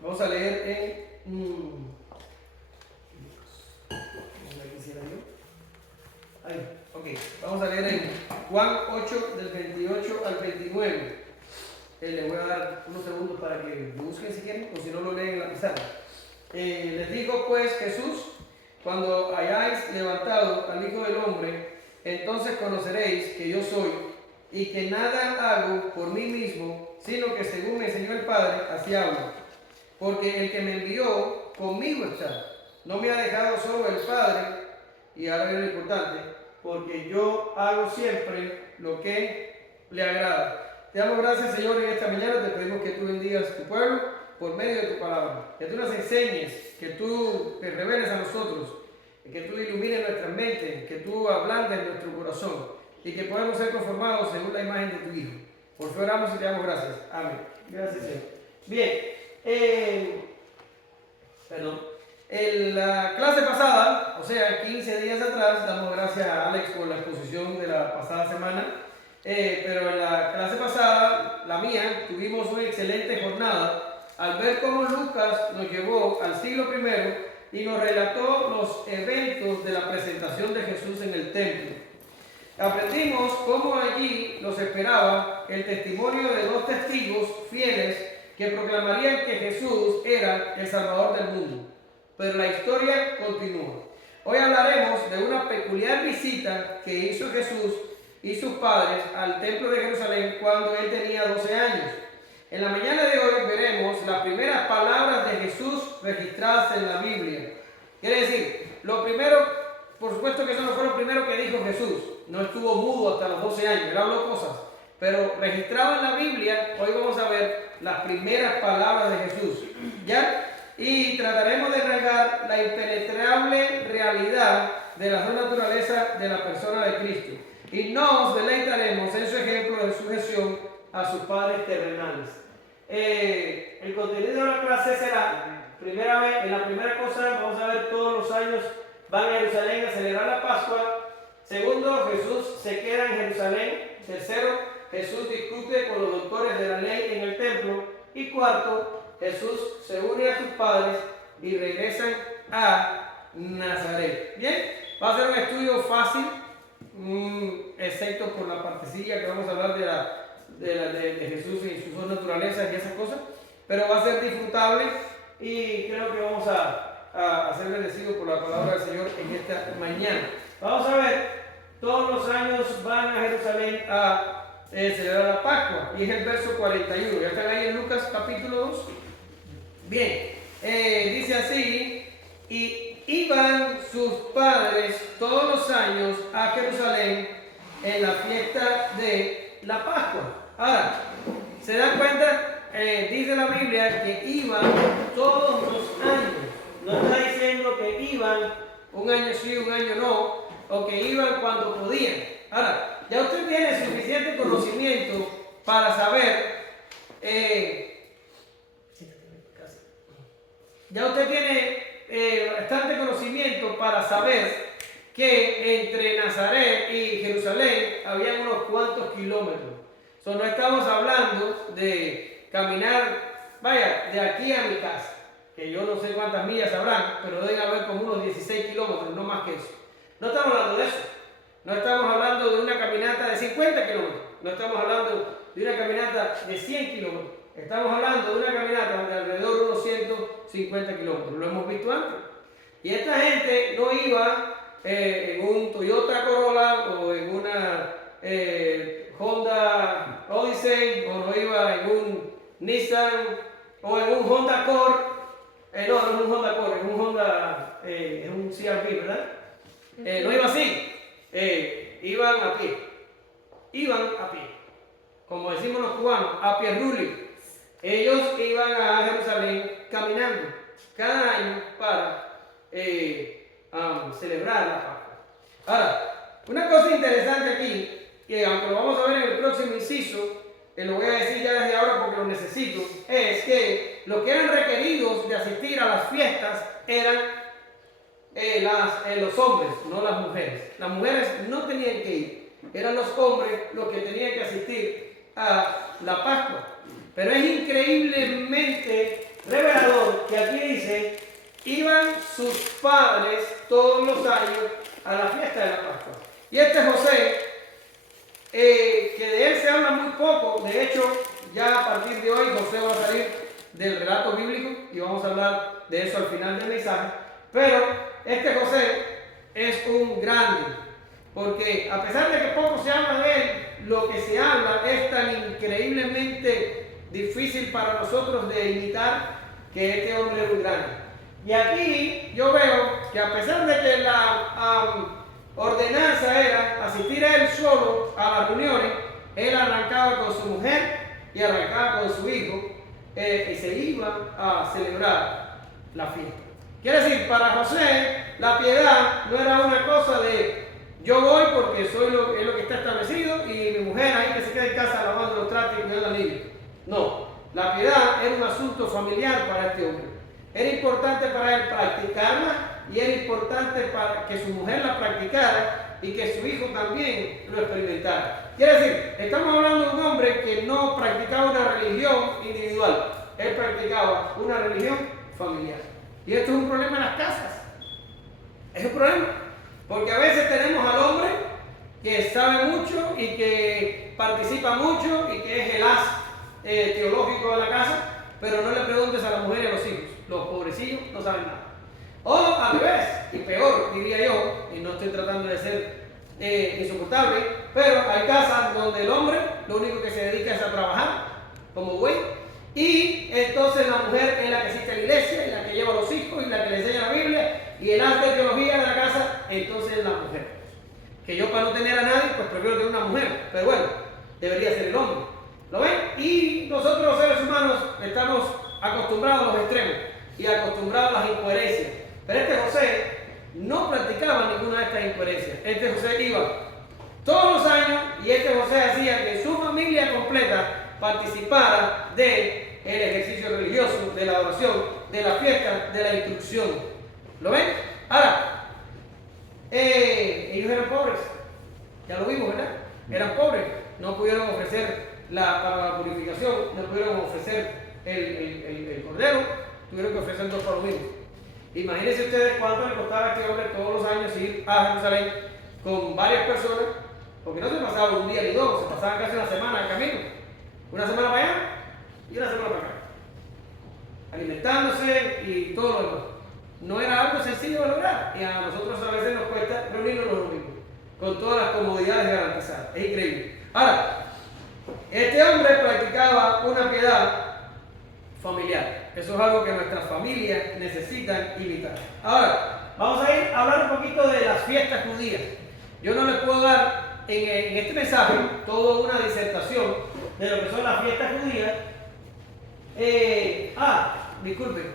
vamos a leer en... Vamos a leer en Juan 8, del 28 al 29. Les voy a dar unos segundos para que lo busquen si quieren, o si no lo leen en la pizarra. Les dijo pues Jesús: cuando hayáis levantado al Hijo del Hombre, entonces conoceréis que yo soy, y que nada hago por mí mismo, sino que según me enseñó el Padre, así hablo. Porque el que me envió conmigo está. No me ha dejado solo el Padre, y ahora viene lo importante, porque yo hago siempre lo que le agrada. Te damos gracias, Señor, en esta mañana. Te pedimos que tú bendigas tu pueblo por medio de tu palabra. Que tú nos enseñes, que tú te reveles a nosotros, que tú ilumines nuestras mentes, que tú ablandes nuestro corazón y que podamos ser conformados según la imagen de tu Hijo. Por eso oramos y te damos gracias. Amén. Gracias, Señor. Bien. En la clase pasada, o sea, 15 días atrás, damos gracias a Alex por la exposición de la pasada semana, pero en la clase pasada, la mía, tuvimos una excelente jornada al ver cómo Lucas nos llevó al siglo I y nos relató los eventos de la presentación de Jesús en el templo. Aprendimos cómo allí nos esperaba el testimonio de dos testigos fieles que proclamarían que Jesús era el Salvador del mundo. Pero la historia continúa. Hoy hablaremos de una peculiar visita que hizo Jesús y sus padres al templo de Jerusalén cuando él tenía 12 años. En la mañana de hoy veremos las primeras palabras de Jesús registradas en la Biblia. Quiere decir, lo primero, por supuesto que eso no fue lo primero que dijo Jesús. No estuvo mudo hasta los 12 años, él habló cosas. Pero registrado en la Biblia, hoy vamos a ver las primeras palabras de Jesús. ¿Ya? Y trataremos de regar la impenetrable realidad de la naturaleza de la persona de Cristo. Y nos deleitaremos en su ejemplo de sujeción a sus padres terrenales. El contenido de la clase será, en la primera cosa, vamos a ver todos los años van a Jerusalén a celebrar la Pascua. Segundo, Jesús se queda en Jerusalén. Tercero, Jesús discute con los doctores de la ley en el templo. Y cuarto, Jesús se une a sus padres y regresan a Nazaret. Bien, va a ser un estudio fácil, excepto por la partecilla que vamos a hablar de Jesús y sus dos naturalezas y esas cosas, pero va a ser disfrutable y creo que vamos a ser bendecidos por la palabra del Señor en esta mañana. Vamos a ver, todos los años van a Jerusalén a celebrar la Pascua, y es el verso 41. ¿Ya están ahí en Lucas capítulo 2? Bien, dice así: y iban sus padres todos los años a Jerusalén en la fiesta de la Pascua. Ahora, ¿se dan cuenta? Dice la Biblia que iban todos los años. No está diciendo que iban un año sí, un año no, o que iban cuando podían. Ahora, ya usted tiene suficiente conocimiento para saber, ya usted tiene bastante conocimiento para saber que entre Nazaret y Jerusalén había unos cuantos kilómetros. No estamos hablando de caminar, vaya, de aquí a mi casa, que yo no sé cuántas millas habrán, pero deben haber como unos 16 kilómetros, no más que eso. No estamos hablando de eso. No estamos hablando de una caminata de 50 kilómetros. No estamos hablando de una caminata de 100 kilómetros. Estamos hablando de una caminata de alrededor de unos 150 kilómetros. Lo hemos visto antes. Y esta gente no iba en un Toyota Corolla o en una Honda Odyssey, o no iba en un Nissan o en un Honda Accord. No es un Honda Accord, es un Honda, es un CR-V, ¿verdad? No iba así. Iban a pie, como decimos los cubanos, a pie ruli. Ellos iban a Jerusalén caminando cada año para celebrar la Pascua. Ahora, una cosa interesante aquí, que aunque lo vamos a ver en el próximo inciso, lo voy a decir ya desde ahora porque lo necesito, es que los que eran requeridos de asistir a las fiestas eran los hombres, no las mujeres. Las mujeres no tenían que ir, eran los hombres los que tenían que asistir a la Pascua. Pero es increíblemente del relato bíblico y vamos a hablar de eso al final del mensaje. Pero este José es un grande, porque a pesar de que poco se habla de él, lo que se habla es tan increíblemente difícil para nosotros de imitar, que este hombre es un grande. Y aquí yo veo que a pesar de que la ordenanza era asistir a él solo a las reuniones, él arrancaba con su mujer y arrancaba con su hijo y se iba a celebrar la fiesta. Quiere decir, para José la piedad no era una cosa de yo voy porque es lo que está establecido y mi mujer ahí que se queda en casa lavando los trastes y cuidando al niño. No, la piedad era un asunto familiar para este hombre. Era importante para él practicarla y era importante para que su mujer la practicara y que su hijo también lo experimentara. Quiere decir, estamos hablando de un hombre que no practicaba una religión individual, él practicaba una religión familiar. Y esto es un problema en las casas. Es un problema, porque a veces tenemos al hombre que sabe mucho y que participa mucho y que es el as teológico de la casa, pero no le preguntes a la mujer y a los hijos. Los pobrecillos no saben nada. O al revés, y peor, diría yo, y no estoy tratando de ser insoportable, pero hay casas donde el hombre lo único que se dedica es a trabajar como güey, y entonces la mujer es la que asiste a la iglesia, y la que lleva a los hijos, y la que le enseña la Biblia, y el as de teología de la casa, entonces es la mujer. Que yo para no tener a nadie, pues prefiero tener una mujer, pero bueno, debería ser el hombre. ¿Lo ven? Y nosotros los seres humanos estamos acostumbrados a los extremos y acostumbrados a las incoherencias. Pero este José no practicaba ninguna de estas incoherencias. Este José iba todos los años y este José hacía que su familia completa participara del ejercicio religioso, de la oración, de la fiesta, de la instrucción. ¿Lo ven? Ahora, ellos eran pobres, ya lo vimos, ¿verdad? Eran pobres, no pudieron ofrecer para la purificación, no pudieron ofrecer el cordero, tuvieron que ofrecer 2 palominos. Imagínense ustedes cuánto le costaba a este hombre todos los años ir a Jerusalén con varias personas, porque no se pasaba un día ni dos, se pasaban casi una semana de camino. Una semana para allá y una semana para acá, alimentándose y todo lo demás. No era algo sencillo de lograr y a nosotros a veces nos cuesta reunirnos los domingos con todas las comodidades garantizadas. Es increíble. Ahora, este hombre practicaba una piedad familiar. Eso es algo que nuestras familias necesitan imitar. Ahora, vamos a ir a hablar un poquito de las fiestas judías. Yo no les puedo dar en este mensaje toda una disertación de lo que son las fiestas judías. Disculpen,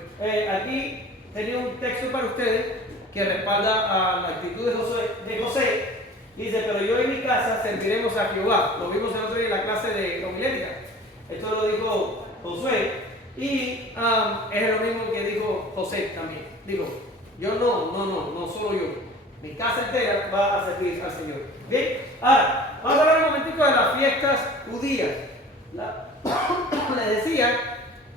aquí tenía un texto para ustedes que respalda a la actitud de José. Dice, pero yo en mi casa serviremos a Jehová. Lo vimos el otro día en la clase de homilética. Esto lo dijo Josué y es lo mismo que dijo José también. Digo, yo no solo yo. Mi casa entera va a servir al Señor. Bien, ahora, vamos a hablar un momentico de las fiestas judías. Les decía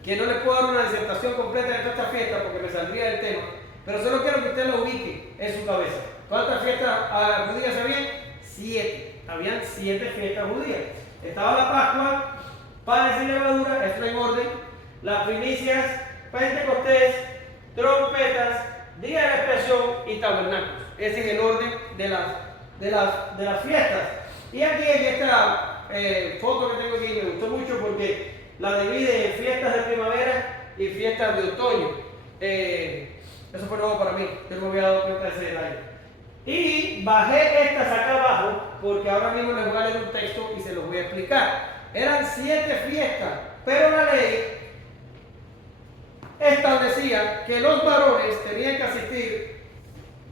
que no les puedo dar una disertación completa de todas estas fiestas porque me saldría del tema, pero solo quiero que usted lo ubique en su cabeza. ¿Cuántas fiestas judías habían? 7. Habían 7 fiestas judías. Estaba la Pascua, panes sin levadura, esto en orden, las primicias, Pentecostés, trompetas, Día de la Expiación y tabernáculos. Ese es el orden de las fiestas. Y aquí en esta foto que tengo aquí me gustó mucho porque la divide en fiestas de primavera y fiestas de otoño. Eso fue nuevo para mí, yo no me había dado cuenta de ese detalle. Y bajé estas acá abajo porque ahora mismo les voy a leer un texto y se los voy a explicar. Eran 7 fiestas, pero la ley establecía que los varones tenían que asistir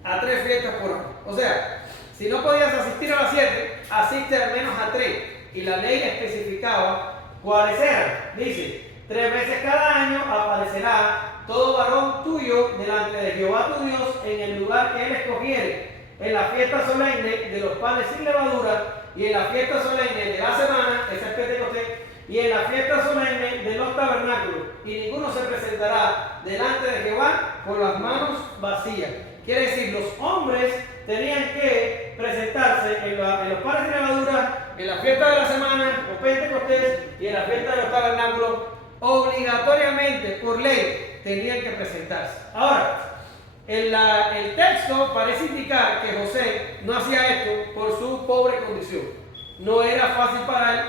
a 3 fiestas por año. O sea, si no podías asistir a las 7, asiste al menos a 3. Y la ley especificaba cuáles eran. Dice, 3 veces cada año aparecerá todo varón tuyo delante de Jehová tu Dios en el lugar que él escogiere, en la fiesta solemne de los panes sin levadura y en la fiesta solemne de la semana, esa es Pentecostés, y en la fiesta solemne de los tabernáculos, y ninguno se presentará delante de Jehová con las manos vacías. Quiere decir, los hombres tenían que presentarse en los panes sin levadura, en la fiesta de la semana, los Pentecostés, y en la fiesta de los tabernáculos obligatoriamente, por ley, tenían que presentarse. Ahora, el texto parece indicar que José no hacía esto por su pobre condición. No era fácil para él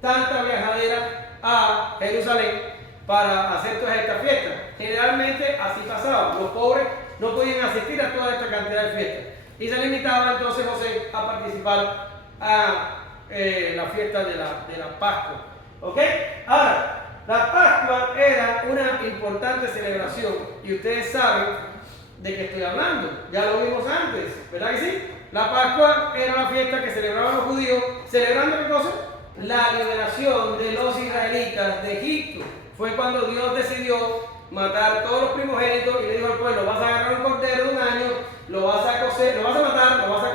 tanta viajadera a Jerusalén para hacer todas estas fiestas. Generalmente así pasaba. Los pobres no podían asistir a toda esta cantidad de fiestas. Y se limitaba entonces José a participar a la fiesta de la Pascua. ¿Ok? Ahora, la Pascua era una importante celebración y ustedes saben de qué estoy hablando. Ya lo vimos antes, ¿verdad que sí? La Pascua era la fiesta que celebraban los judíos. ¿Celebrando qué cosa? La liberación de los israelitas de Egipto. Fue cuando Dios decidió matar todos los primogénitos y le dijo al pueblo: vas a agarrar un cordero de un año, lo vas a cocer, lo vas a matar, lo vas a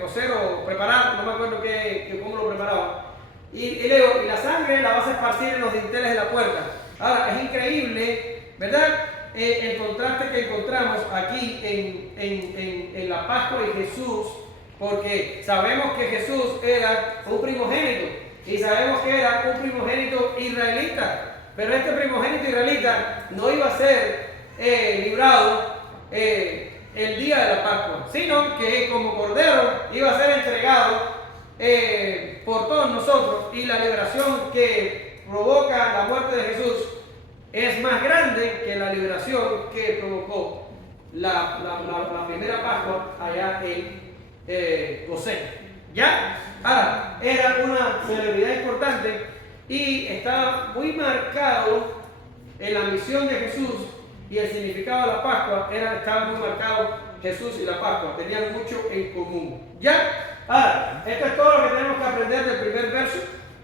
cocer o preparar, no me acuerdo cómo lo preparaban. Y luego, y la sangre la vas a esparcir en los dinteles de la puerta. Ahora, es increíble, ¿verdad? El contraste que encontramos aquí en la Pascua de Jesús, porque sabemos que Jesús era un primogénito y sabemos que era un primogénito israelita. Pero este primogénito israelita no iba a ser librado el día de la Pascua, sino que como cordero iba a ser entregado por todos nosotros, y la liberación que provoca la muerte de Jesús es más grande que la liberación que provocó la primera Pascua allá en Gosén. ¿Ya? Ahora, era una celebridad importante y estaba muy marcado en la misión de Jesús, y el significado de la Pascua estaba muy marcado. Jesús y la Pascua tenían mucho en común. ¿Ya? Ahora, esto es todo lo que tenemos que aprender del primer verso.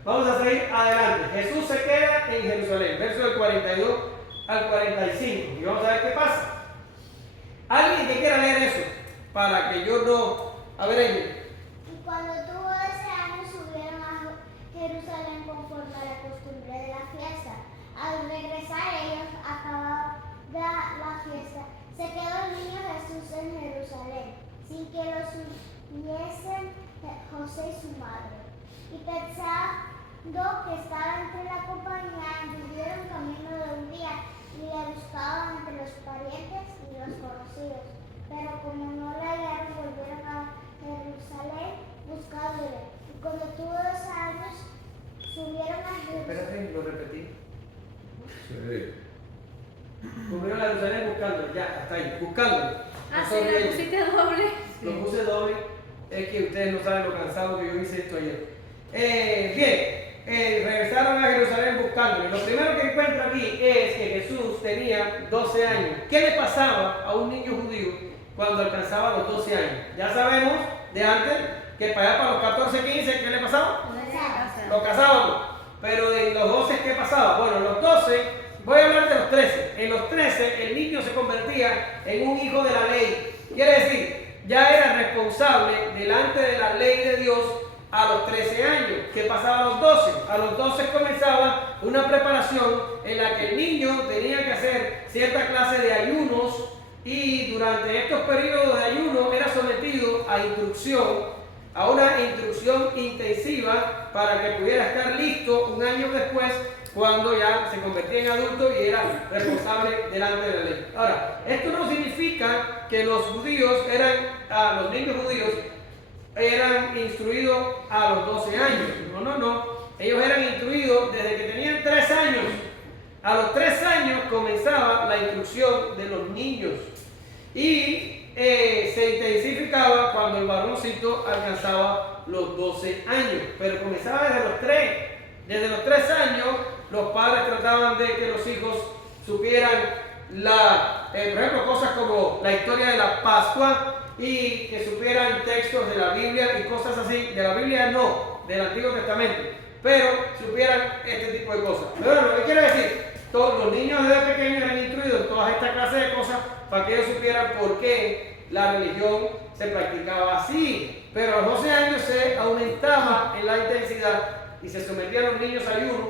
Vamos a seguir adelante. Jesús se queda en Jerusalén, verso del 42 al 45, y vamos a ver qué pasa. ¿Alguien que quiera leer eso? Para que yo no... A ver, Amy. Y cuando tuvo 12 años subieron a Jerusalén conforme a la costumbre de la fiesta. Al regresar ellos, acabada la fiesta, se quedó el niño Jesús en Jerusalén, sin que lo supiesen José y su madre. Y pensando que estaba entre la compañía, anduvieron camino de un día y le buscaban entre los parientes y los conocidos. Pero como no la hallaron, volvieron a Jerusalén buscándole. Y cuando tuvo 2 años, subieron a Jerusalén. Espérate, lo repetí. Sí. Volvieron a Jerusalén buscándolo. Ya, hasta ahí, buscándolo. Ah, sí, lo pusiste doble. Lo puse doble. Es que ustedes no saben lo cansado que yo hice esto ayer. Regresaron a Jerusalén buscándolo. Lo primero que encuentro aquí es que Jesús tenía 12 años. ¿Qué le pasaba a un niño judío cuando alcanzaba los 12 años? Ya sabemos de antes que para allá, para los 14, 15, ¿qué le pasaba? Lo casábamos. Pero en los 12, ¿qué pasaba? Bueno, en los 12, voy a hablar de los 13. En los 13, el niño se convertía en un hijo de la ley. Quiere decir, ya era responsable delante de la ley de Dios a los 13 años. ¿Qué pasaba a los 12? A los 12 comenzaba una preparación en la que el niño tenía que hacer cierta clase de ayunos, y durante estos periodos de ayuno era sometido a instrucción, a una instrucción intensiva, para que pudiera estar listo un año después, cuando ya se convertía en adulto y era responsable delante de la ley. Ahora, esto no significa que los niños judíos eran instruidos a los 12 años. No. Ellos eran instruidos desde que tenían 3 años. A los 3 años comenzaba la instrucción de los niños. Y se intensificaba cuando el varoncito alcanzaba los 12 años. Pero comenzaba desde los 3. Desde los 3 años, los padres trataban de que los hijos supieran por ejemplo, cosas como la historia de la Pascua, y que supieran textos de la Biblia y cosas así. De la Biblia no, del Antiguo Testamento, pero supieran este tipo de cosas. Pero bueno, lo que quiero decir, todos los niños desde pequeños eran instruidos en todas estas clases de cosas para que ellos supieran por qué la religión se practicaba así. Pero a los 12 años se aumentaba en la intensidad y se sometían los niños a ayuno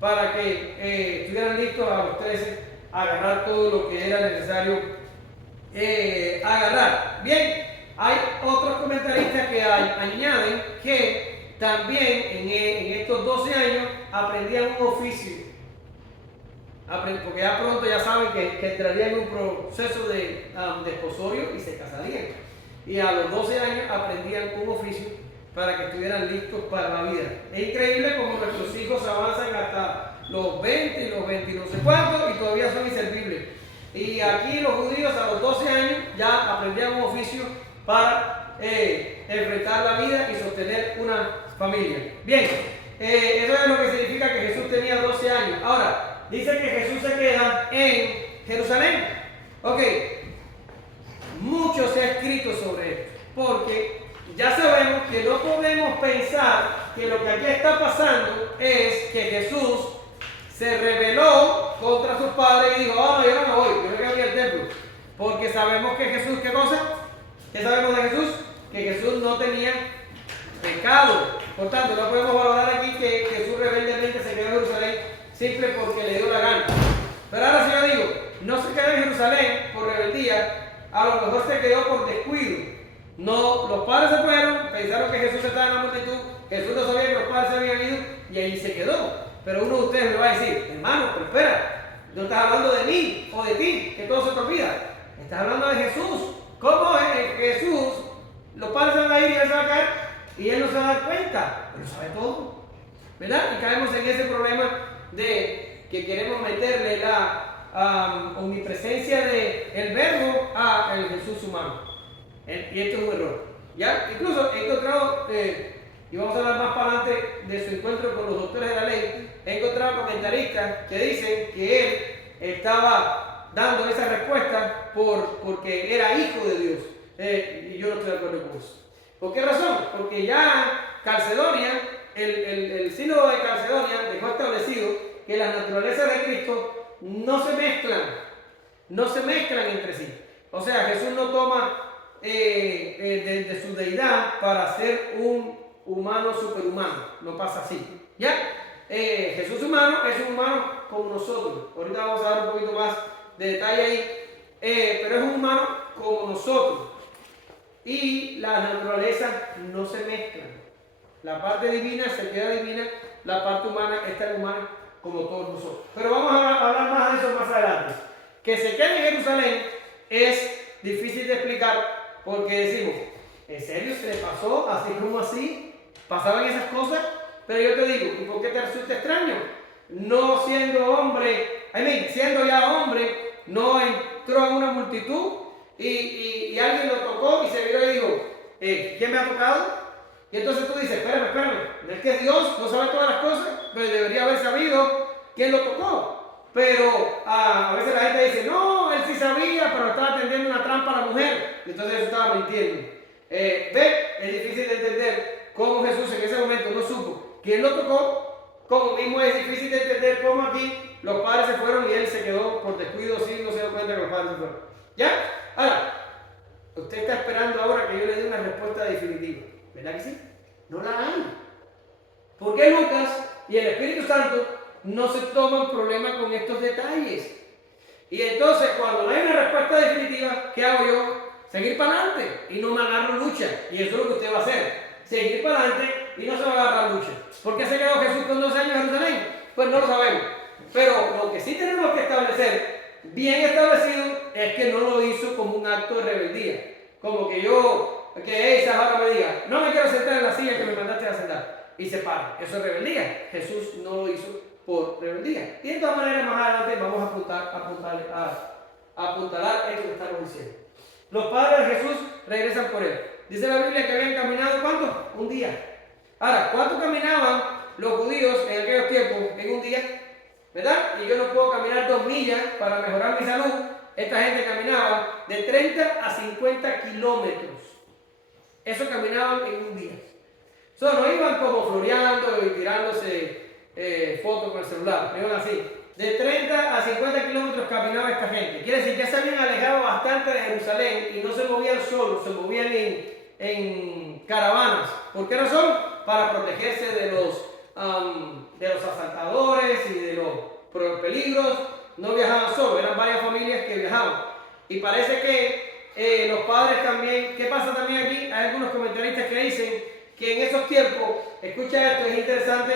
para que estuvieran listos a los 13 a agarrar todo lo que era necesario agarrar. Bien, hay otros comentaristas que añaden que también en estos 12 años aprendían un oficio. porque ya pronto ya saben que entrarían en un proceso de desposorio y se casarían. Y a los 12 años aprendían un oficio para que estuvieran listos para la vida. Es increíble como nuestros hijos avanzan hasta los 20 y los 20 y no sé cuántos y todavía son inservibles. Y aquí los judíos a los 12 años ya aprendían un oficio para enfrentar la vida y sostener una familia. Bien, eso es lo que significa que Jesús tenía 12 años. Ahora, dice que Jesús se queda en Jerusalén. Ok, mucho se ha escrito sobre esto, porque ya sabemos que no podemos pensar que lo que aquí está pasando es que Jesús se rebeló contra sus padres y dijo, oh, yo no me voy, yo me quedo aquí al templo. Porque sabemos que Jesús, ¿qué cosa? ¿Qué sabemos de Jesús? Que Jesús no tenía pecado. Por tanto, no podemos valorar aquí que Jesús rebeldemente se quedó en Jerusalén simple porque le dio la gana. Pero ahora sí yo digo, no se quedó en Jerusalén por rebeldía, a lo mejor se quedó por descuido. No, los padres se fueron, pensaron que Jesús estaba en la multitud, Jesús no sabía que los padres se habían ido y ahí se quedó. Pero uno de ustedes me va a decir, hermano, pero espera, no estás hablando de mí o de ti, que todo se te olvida. Estás hablando de Jesús. ¿Cómo es Jesús? Los padres se van a ir y él se va a caer y él no se va a dar cuenta, pero sabe todo, ¿verdad? Y caemos en ese problema de que queremos meterle la omnipresencia del verbo a el Jesús humano. Y esto es un error. ¿Ya? Incluso he encontrado, y vamos a hablar más para adelante de su encuentro con los doctores de la ley, he encontrado comentaristas que dicen que él estaba dando esa respuesta porque era hijo de Dios. Y yo no estoy de acuerdo con eso. ¿Por qué razón? Porque ya Calcedonia, el sínodo de Calcedonia dejó establecido que las naturalezas de Cristo no se mezclan entre sí. O sea, Jesús no toma de su deidad para ser un humano superhumano, no pasa así. ¿Ya? Jesús humano es un humano como nosotros. Ahorita vamos a dar un poquito más de detalle ahí, pero es un humano como nosotros. Y las naturalezas no se mezclan. La parte divina se queda divina, la parte humana es tan humana como todos nosotros. Pero vamos a hablar más de eso más adelante. Que se quede en Jerusalén es difícil de explicar porque decimos, ¿en serio se le pasó así como así? ¿Pasaban esas cosas? Pero yo te digo, ¿y por qué te resulta extraño? No siendo hombre, siendo ya hombre, no entró en una multitud y alguien lo tocó y se miró y dijo, ¿quién me ha tocado? Y entonces tú dices, espérame, es que Dios no sabe todas las cosas, pero debería haber sabido quién lo tocó. Pero a veces la gente dice, no, él sí sabía, pero estaba tendiendo una trampa a la mujer. Y entonces él estaba mintiendo. Es difícil de entender cómo Jesús en ese momento no supo quién lo tocó, como mismo es difícil de entender cómo aquí los padres se fueron y él se quedó por descuido, sí, no se dio cuenta que los padres se fueron. ¿Ya? Ahora, usted está esperando ahora que yo le dé una respuesta definitiva. ¿Verdad que sí? No la hay. ¿Por qué Lucas y el Espíritu Santo no se toman problema con estos detalles? Y entonces, cuando no hay una respuesta definitiva, ¿qué hago yo? Seguir para adelante y no me agarro lucha. Y eso es lo que usted va a hacer. Seguir para adelante y no se va a agarrar lucha. ¿Por qué se quedó Jesús con 12 años en Jerusalén? Pues no lo sabemos. Pero lo que sí tenemos que establecer, bien establecido, es que no lo hizo como un acto de rebeldía. Como que esa barra me diga, no me quiero sentar en la silla que me mandaste a sentar. Y se para. Eso es rebeldía. Jesús no lo hizo por rebeldía. Y de todas maneras, más adelante vamos a apuntalar esto que estamos diciendo. Los padres de Jesús regresan por él. Dice la Biblia que habían caminado, ¿cuánto? Un día. Ahora, ¿cuánto caminaban los judíos en aquellos tiempos en un día? ¿Verdad? Y yo no puedo caminar 2 millas para mejorar mi salud. Esta gente caminaba de 30 a 50 kilómetros. Eso caminaban en un día. No iban como floreando y tirándose fotos con el celular. Iban así. De 30 a 50 kilómetros caminaba esta gente. Quiere decir que se habían alejado bastante de Jerusalén y no se movían solos, se movían en caravanas. ¿Por qué razón? Para protegerse de los asaltadores y de los peligros. No viajaban solos, eran varias familias que viajaban. Y parece que los padres también, ¿qué pasa también aquí? Hay algunos comentaristas que dicen que en esos tiempos, escucha esto, es interesante,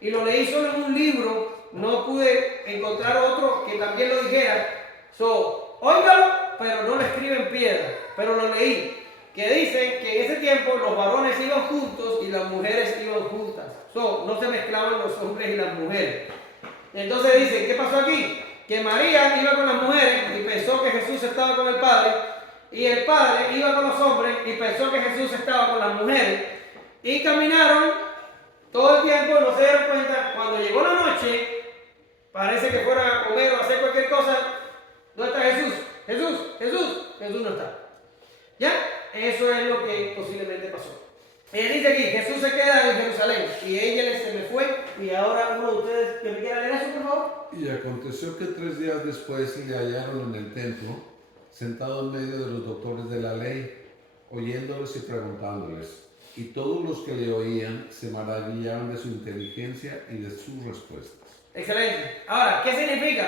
y lo leí solo en un libro, no pude encontrar otro que también lo dijera. Óigalo, pero no lo escribe en piedra, pero lo leí, que dicen que en ese tiempo los varones iban juntos y las mujeres iban juntas. No se mezclaban los hombres y las mujeres. Entonces dicen, ¿qué pasó aquí? Que María iba con las mujeres y pensó que Jesús estaba con el Padre, y el Padre iba con los hombres y pensó que Jesús estaba con las mujeres, y caminaron todo el tiempo, no se dieron cuenta. Cuando llegó la noche, parece que fueron a comer o a hacer cualquier cosa. ¿Dónde está Jesús? Jesús no está. ¿Ya? Eso es lo que posiblemente pasó. Dice aquí, Jesús se queda en Jerusalén y ella se me fue. Y ahora uno de ustedes que me quiera leer eso, por favor. Y aconteció que 3 días después le hallaron en el templo, sentado en medio de los doctores de la ley, oyéndoles y preguntándoles. Y todos los que le oían se maravillaban de su inteligencia y de sus respuestas. Excelente. Ahora, ¿qué significa?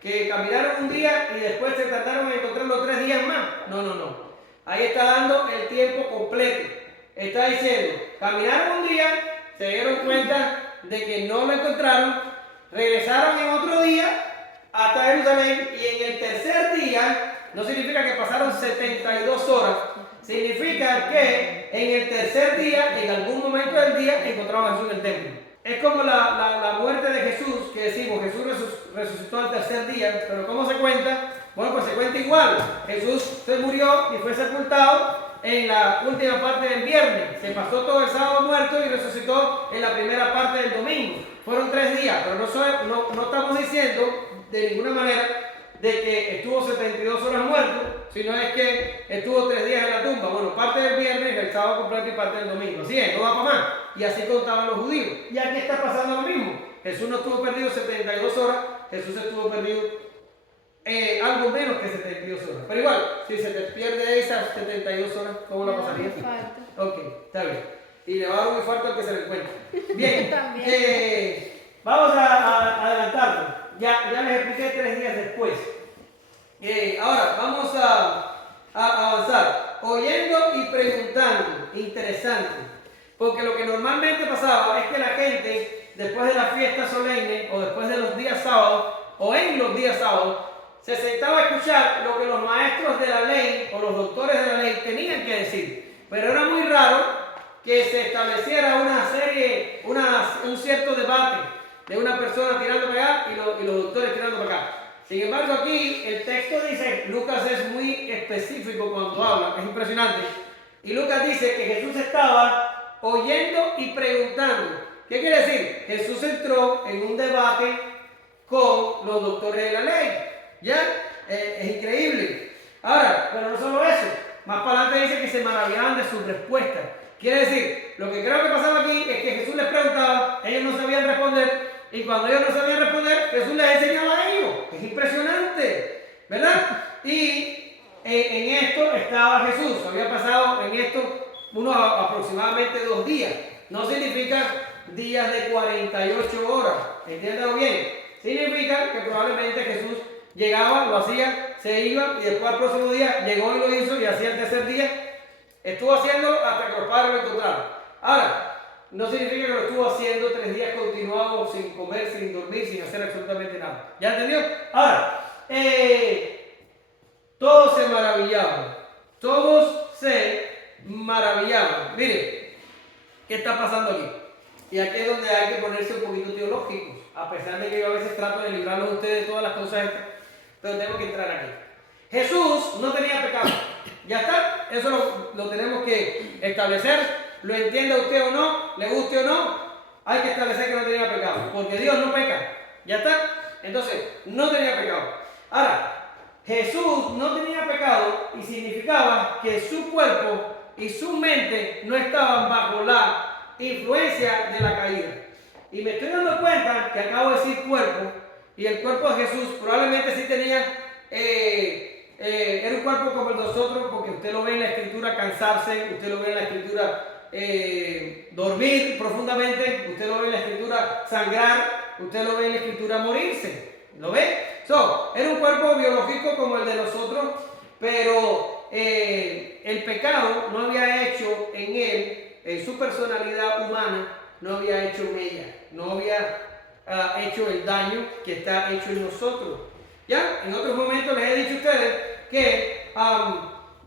¿Que caminaron un día y después se trataron de encontrarlo 3 días más? No. Ahí está dando el tiempo completo. Está diciendo, caminaron un día, se dieron cuenta de que no lo encontraron, regresaron en otro día hasta Jerusalén, y en el tercer día, no significa que pasaron 72 horas, significa que en el tercer día, en algún momento del día, encontraron a Jesús en el templo. Es como la muerte de Jesús, que decimos, Jesús resucitó al tercer día, pero ¿cómo se cuenta? Bueno, pues se cuenta igual. Jesús se murió y fue sepultado en la última parte del viernes. Se pasó todo el sábado muerto y resucitó en la primera parte del domingo. Fueron 3 días, pero no estamos diciendo de ninguna manera de que estuvo 72 horas muerto, sino es que estuvo 3 días en la tumba. Bueno, parte del viernes, el sábado completo y parte del domingo. Así es, no va para más. Y así contaban los judíos. Y aquí está pasando lo mismo. Jesús no estuvo perdido 72 horas, Jesús estuvo perdido algo menos que 72 horas. Pero igual, si se te pierde esas 72 horas, ¿cómo la pasarías? Ok, está bien. Y le va a dar un infarto al que se le encuentre. Bien, vamos a adelantarnos. Ya les expliqué 3 días después. Ahora vamos a avanzar. Oyendo y preguntando. Interesante. Porque lo que normalmente pasaba es que la gente, después de la fiesta solemne o después de los días sábados o en los días sábados, se sentaba a escuchar lo que los maestros de la ley o los doctores de la ley tenían que decir. Pero era muy raro que se estableciera un cierto debate de una persona tirando para allá y los doctores tirando para acá. Sin embargo, aquí el texto dice, Lucas es muy específico cuando habla, es impresionante. Y Lucas dice que Jesús estaba oyendo y preguntando. ¿Qué quiere decir? Jesús entró en un debate con los doctores de la ley. ¿Ya? Es increíble. Ahora, pero no solo eso. Más para adelante dice que se maravillaban de sus respuestas. Quiere decir, lo que creo que pasaba aquí es que Jesús les preguntaba, ellos no sabían responder, y cuando ellos no sabían responder, Jesús les enseñaba a ellos. Es impresionante, ¿verdad? Y en esto estaba Jesús. Había pasado en esto aproximadamente 2 días. No significa días de 48 horas. ¿Entiendan bien? Significa que probablemente Jesús llegaba, lo hacía, se iba y después al próximo día llegó y lo hizo y hacía el tercer día. Estuvo haciéndolo hasta que los padres lo encontraron. Ahora, no significa que lo estuvo haciendo 3 días continuados sin comer, sin dormir, sin hacer absolutamente nada. ¿Ya entendió? Ahora, todos se maravillaban. Todos se maravillaban. Mire, ¿qué está pasando aquí? Y aquí es donde hay que ponerse un poquito teológicos. A pesar de que yo a veces trato de librarlos a ustedes de todas las cosas estas, pero tengo que entrar aquí. Jesús no tenía pecado. ¿Ya está? Eso lo tenemos que establecer. Lo entienda usted o no, le guste o no, hay que establecer que no tenía pecado. Porque Dios no peca. ¿Ya está? Entonces, no tenía pecado. Ahora, Jesús no tenía pecado y significaba que su cuerpo y su mente no estaban bajo la influencia de la caída. Y me estoy dando cuenta que acabo de decir cuerpo, y el cuerpo de Jesús probablemente sí tenía, era un cuerpo como el de nosotros, porque usted lo ve en la Escritura cansarse, usted lo ve en la Escritura dormir profundamente, usted lo ve en la Escritura sangrar, usted lo ve en la Escritura morirse. ¿Lo ve? Era un cuerpo biológico como el de nosotros, pero el pecado no había hecho en él, en su personalidad humana, no había hecho mella. no había hecho el daño que está hecho en nosotros. ¿Ya? En otros momentos les he dicho a ustedes que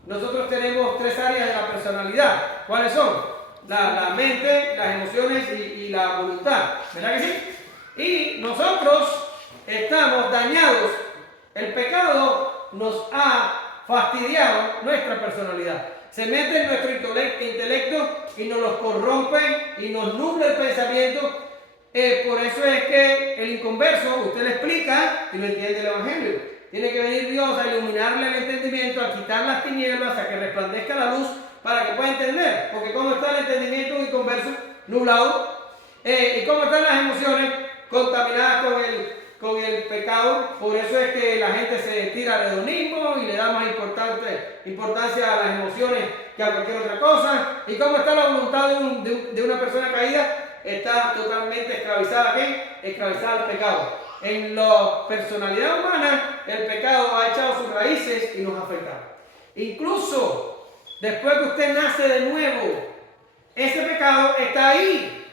nosotros tenemos 3 áreas de la personalidad. ¿Cuáles son? La mente, las emociones y la voluntad. ¿Verdad que sí? Y nosotros estamos dañados. El pecado nos ha fastidiado nuestra personalidad. Se mete en nuestro intelecto y nos los corrompe y nos nubla el pensamiento. Por eso es que el inconverso, usted le explica y lo entiende el Evangelio. Tiene que venir Dios a iluminarle el entendimiento, a quitar las tinieblas, a que resplandezca la luz para que pueda entender. Porque cómo está el entendimiento de un inconverso, nublado, y cómo están las emociones contaminadas con el pecado. Por eso es que la gente se tira al hedonismo y le da más importancia a las emociones que a cualquier otra cosa. Y cómo está la voluntad de una persona caída, está totalmente esclavizada ¿a qué? Esclavizada al pecado. En la personalidad humana, el pecado ha echado sus raíces y nos afecta. Incluso después que usted nace de nuevo, ese pecado está ahí.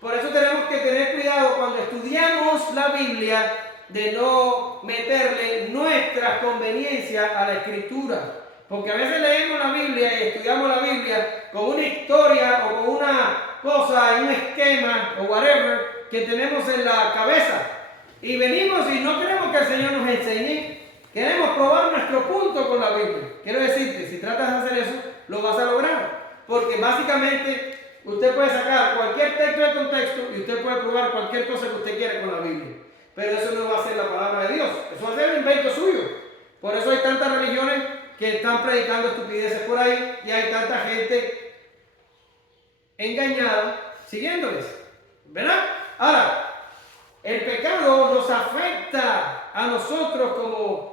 Por eso tenemos que tener cuidado cuando estudiamos la Biblia de no meterle nuestras conveniencias a la Escritura. Porque a veces leemos la Biblia y estudiamos la Biblia con una historia o con una cosa, un esquema o whatever que tenemos en la cabeza. Y venimos y no queremos que el Señor nos enseñe. Queremos probar nuestro punto con la Biblia. Quiero decirte, si tratas de hacer eso, lo vas a lograr. Porque básicamente usted puede sacar cualquier texto de contexto y usted puede probar cualquier cosa que usted quiera con la Biblia. Pero eso no va a ser la palabra de Dios. Eso va a ser un invento suyo. Por eso hay tantas religiones que están predicando estupideces por ahí y hay tanta gente engañada siguiéndoles. ¿Verdad? Ahora, el pecado nos afecta a nosotros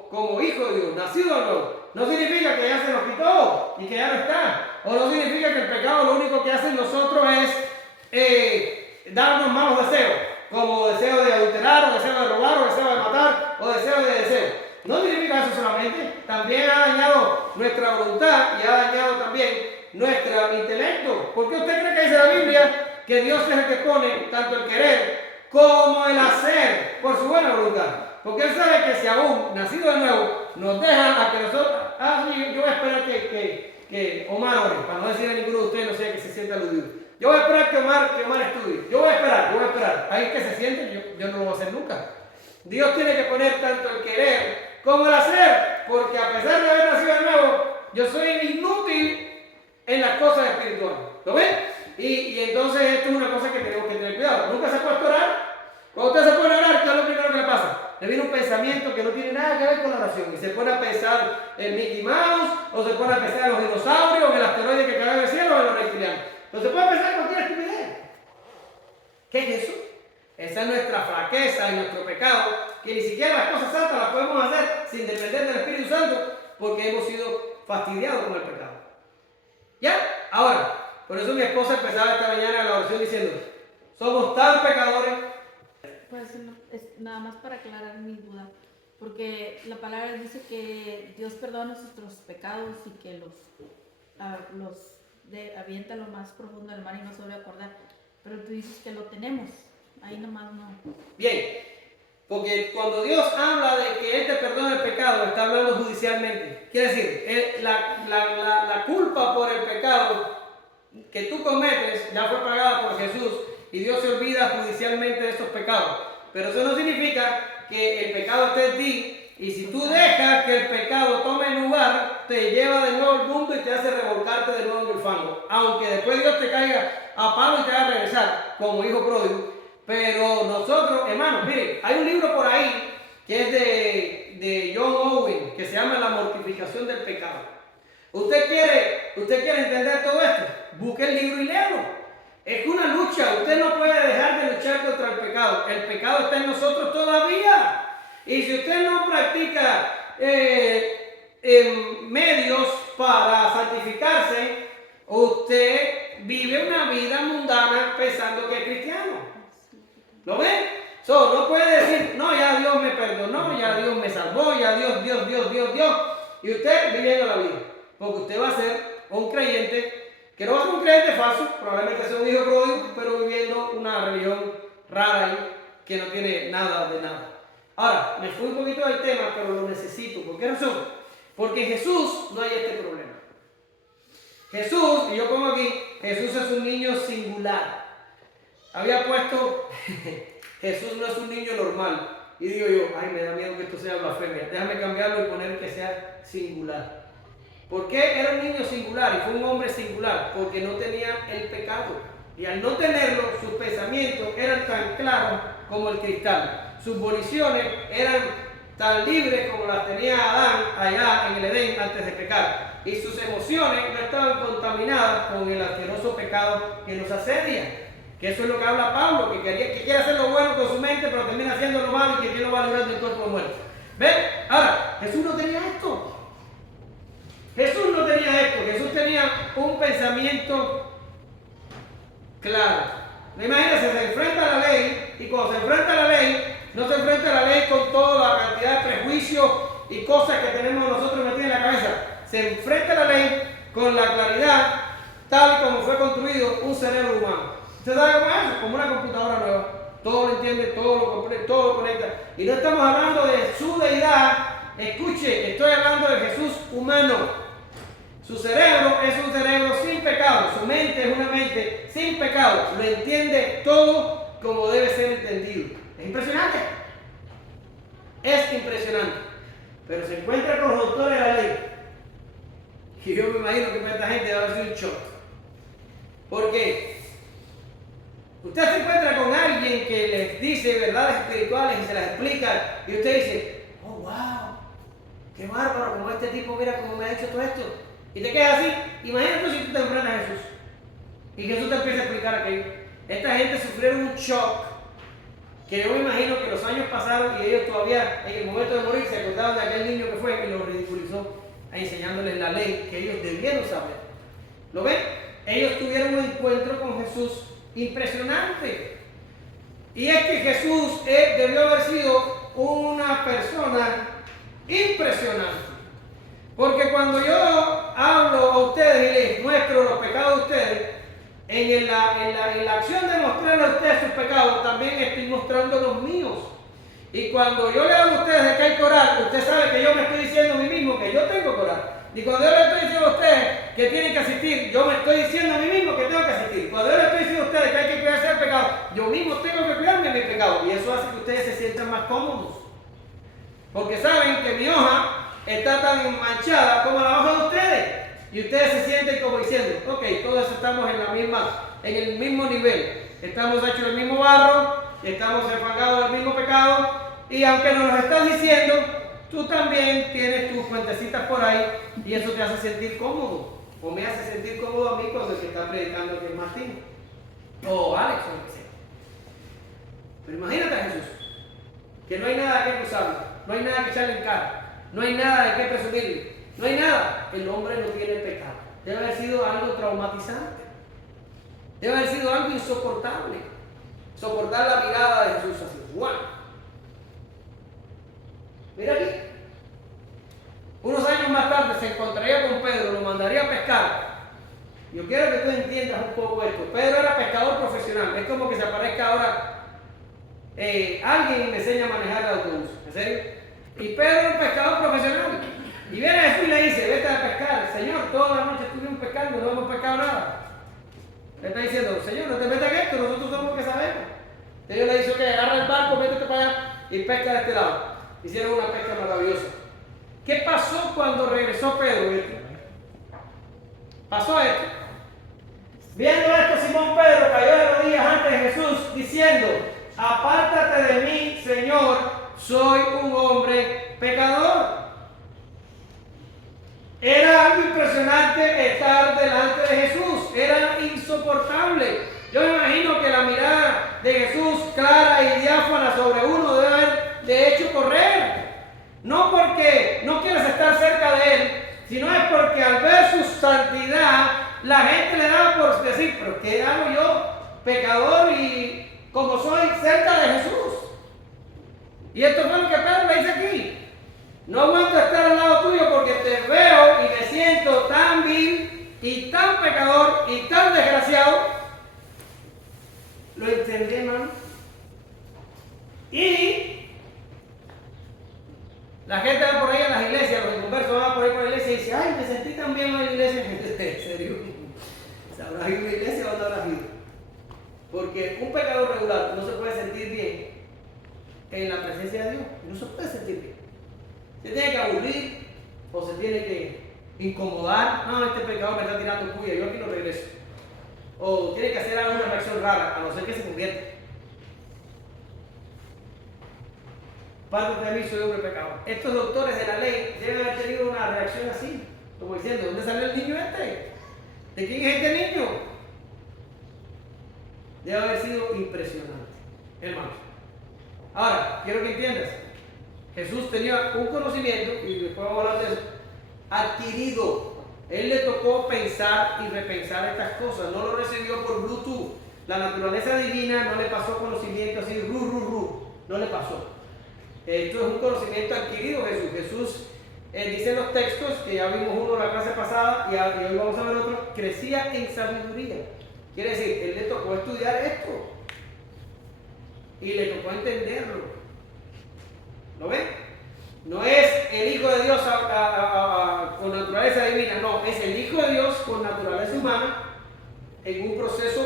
como hijos de Dios, nacidos de Dios. No significa que ya se nos quitó y que ya no está. O no significa que el pecado lo único que hace en nosotros es darnos malos deseos, como deseo de adulterar, o deseo de robar, o deseo de matar, o deseo de deseo. No significa eso solamente, también ha dañado nuestra voluntad y ha dañado también nuestro intelecto. ¿Por qué usted cree que dice la Biblia que Dios es el que pone tanto el querer como el hacer por su buena voluntad? Porque Él sabe que si aún nacido de nuevo nos deja a que nosotros, sí, yo voy a esperar que Omar ore, para no decir a ninguno de ustedes, no sea que se sienta aludido. Yo voy a esperar que Omar estudie. Yo voy a esperar. Ahí que se siente, yo no lo voy a hacer nunca. Dios tiene que poner tanto el querer como el hacer, porque a pesar de haber nacido de nuevo, yo soy inútil en las cosas espirituales. ¿Lo ven? Y entonces esto es una cosa que tenemos que tener cuidado. ¿Nunca se ha puesto a orar? Cuando usted se pone a orar, ¿qué es lo primero que le pasa? Le viene un pensamiento que no tiene nada que ver con la oración y se pone a pensar en Mickey Mouse, o se pone a pensar en los dinosaurios, en el asteroide que cae del cielo, o en los reptilianos. No se puede pensar en cualquier estupidez. ¿Qué es eso? Esa es nuestra flaqueza y nuestro pecado, que ni siquiera las cosas santas las podemos hacer sin depender del Espíritu Santo, porque hemos sido fastidiados con el pecado. ¿Ya? Ahora, por eso mi esposa empezaba esta mañana la oración diciendo, somos tan pecadores. Pues es nada más para aclarar mi duda, porque la palabra dice que Dios perdona nuestros pecados y que los avienta lo más profundo del mar y no se vuelve a acordar, pero tú dices que lo tenemos, ahí nomás no. Bien, porque cuando Dios habla de que Él te perdona el pecado, está hablando judicialmente. Quiere decir, la culpa por el pecado que tú cometes ya fue pagada por Jesús y Dios se olvida judicialmente de esos pecados. Pero eso no significa que el pecado esté en ti y si tú dejas que el pecado tome lugar, te lleva de nuevo al mundo y te hace revolcarte de nuevo en el fango. Aunque después Dios te caiga a palo y te haga regresar como hijo pródigo. Pero nosotros, hermanos, miren, hay un libro por ahí que es de John Owen, que se llama La mortificación del pecado. ¿Usted quiere entender todo esto? Busque el libro y léalo. Es una lucha, usted no puede dejar de luchar contra el pecado. El pecado está en nosotros todavía. Y si usted no practica medios para santificarse, usted vive una vida mundana pensando que es cristiano. ¿Lo ven? No puede decir, no, ya Dios me perdonó, ya Dios me salvó, ya Dios. Y usted viviendo la vida. Porque usted va a ser un creyente, que no va a ser un creyente falso, probablemente sea un hijo pródigo, pero viviendo una religión rara ahí que no tiene nada de nada. Ahora, me fui un poquito del tema, pero lo necesito. ¿Por qué razón? Porque en Jesús no hay este problema. Jesús, y yo pongo aquí, Jesús es un niño singular. Había puesto, Jesús no es un niño normal. Y digo yo, ay, me da miedo que esto sea blasfemia. Déjame cambiarlo y poner que sea singular. ¿Por qué era un niño singular y fue un hombre singular? Porque no tenía el pecado. Y al no tenerlo, sus pensamientos eran tan claros como el cristal. Sus voliciones eran tan libres como las tenía Adán allá en el Edén antes de pecar. Y sus emociones no estaban contaminadas con el asqueroso pecado que nos asedia. Que eso es lo que habla Pablo, que quiere hacer lo bueno con su mente, pero termina haciendo lo malo y que quién lo va a librar del cuerpo de muerte. ¿Ven? Ahora, Jesús no tenía esto. Jesús no tenía esto. Jesús tenía un pensamiento claro. Imagínense, se enfrenta a la ley, y cuando se enfrenta a la ley, no se enfrenta a la ley con toda la cantidad de prejuicios y cosas que tenemos nosotros metidas en la cabeza. Se enfrenta a la ley con la claridad, tal y como fue construido un cerebro humano. ¿Usted sabe cómo es eso? Como una computadora nueva. Todo lo entiende, todo lo comprende, todo lo conecta. Y no estamos hablando de su deidad. Escuche, estoy hablando de Jesús humano. Su cerebro es un cerebro sin pecado. Su mente es una mente sin pecado. Lo entiende todo como debe ser entendido. Es impresionante. Es impresionante. Pero se encuentra con los autores de la ley. Y yo me imagino que para esta gente va a ser un shock. ¿Por qué? Usted se encuentra con alguien que les dice verdades espirituales y se las explica. Y usted dice, oh wow, qué bárbaro, como este tipo, mira cómo me ha dicho todo esto. Y te quedas así. Imagínate si tú te enfrentas a Jesús. Y Jesús te empieza a explicar aquello. Esta gente sufrieron un shock. Que yo me imagino que los años pasaron y ellos todavía, en el momento de morir, se acordaban de aquel niño que fue y lo ridiculizó, enseñándoles la ley que ellos debieron saber. ¿Lo ven? Ellos tuvieron un encuentro con Jesús impresionante. Y es que Jesús debió haber sido una persona impresionante. Porque cuando yo hablo a ustedes y les muestro los pecados de ustedes, en la acción de mostrarle a ustedes sus pecados, también estoy mostrando los míos. Y cuando yo le hablo a ustedes de que hay que orar, usted sabe que yo me estoy diciendo a mí mismo que yo tengo que orar. Y cuando yo le estoy diciendo a ustedes que tienen que asistir, yo me estoy diciendo a mí mismo que tengo que asistir. Cuando yo le estoy diciendo a ustedes que hay que cuidarse del pecado, yo mismo tengo que cuidarme de mi pecado. Y eso hace que ustedes se sientan más cómodos. Porque saben que mi hoja está tan manchada como la hoja de ustedes. Y ustedes se sienten como diciendo, ok, todos estamos en el mismo nivel. Estamos hechos del mismo barro, estamos enfangados del mismo pecado. Y aunque nos lo estás diciendo, tú también tienes tus fuentecitas por ahí y eso te hace sentir cómodo. O me hace sentir cómodo a mí cuando el que está predicando que es Martín. O Alex, o lo que sea. Pero imagínate a Jesús, que no hay nada que acusarlo, no hay nada que echarle en cara, no hay nada de qué presumirle, no hay nada. El hombre no tiene pecado. Debe haber sido algo traumatizante. Debe haber sido algo insoportable. Soportar la mirada de Jesús así. ¡Guau! Mira aquí. Unos años más tarde se encontraría con Pedro, lo mandaría a pescar. Yo quiero que tú entiendas un poco esto. Pedro era pescador profesional. Es como que se aparezca ahora alguien y me enseña a manejar el autobús. ¿En serio? Y Pedro era un pescador profesional. Y viene Jesús y le dice, vete a pescar. Señor, toda la noche estuvimos pescando, no hemos pescado nada. Le está diciendo, Señor, no te metas en esto, nosotros somos los que sabemos. Ellos le dicen, ok, agarra el barco, métete para allá y pesca de este lado. Hicieron una pesca maravillosa. ¿Qué pasó cuando regresó Pedro? Pasó esto. Viendo esto, Simón Pedro cayó de rodillas ante Jesús diciendo, apártate de mí, Señor, soy un hombre pecador. Era algo impresionante estar delante de Jesús, era insoportable. Yo me imagino que la mirada de Jesús clara y diáfana sobre uno debe haber de hecho correr. No porque no quieras estar cerca de Él, sino es porque al ver su santidad, la gente le da por decir, pero ¿qué hago yo, pecador y como soy cerca de Jesús? Y esto fue lo que Pedro le dice aquí. No aguanto estar al lado tuyo porque te veo y me siento tan vil y tan pecador y tan desgraciado. ¿Lo entendí, hermano? va por ahí a las iglesias, los inconversos van por ahí por la iglesia y dicen, ay, me sentí tan bien en la iglesia. ¿En serio? ¿Habrás ido a una iglesia o no habrás ido? Porque un pecador regular no se puede sentir bien en la presencia de Dios. No se puede sentir bien. Se tiene que aburrir o se tiene que incomodar. No, este pecador me está tirando puya, yo aquí lo regreso. O tiene que hacer alguna reacción rara, a no ser que se convierta. Parte de mí, soy hombre pecador. Estos doctores de la ley deben haber tenido una reacción así, como diciendo, ¿dónde salió el niño este? ¿De quién es este niño? Debe haber sido impresionante, hermanos. Ahora, quiero que entiendas, Jesús tenía un conocimiento, y después vamos a hablar de eso, adquirido. Él le tocó pensar y repensar estas cosas, no lo recibió por Bluetooth. La naturaleza divina no le pasó conocimiento así, no le pasó. Esto es un conocimiento adquirido Jesús. Jesús dice en los textos, que ya vimos uno en la clase pasada y hoy vamos a ver otro, crecía en sabiduría. Quiere decir, él le tocó estudiar esto y le tocó entenderlo. ¿Lo ven? No es el Hijo de Dios con naturaleza divina, no, es el Hijo de Dios con naturaleza humana en un proceso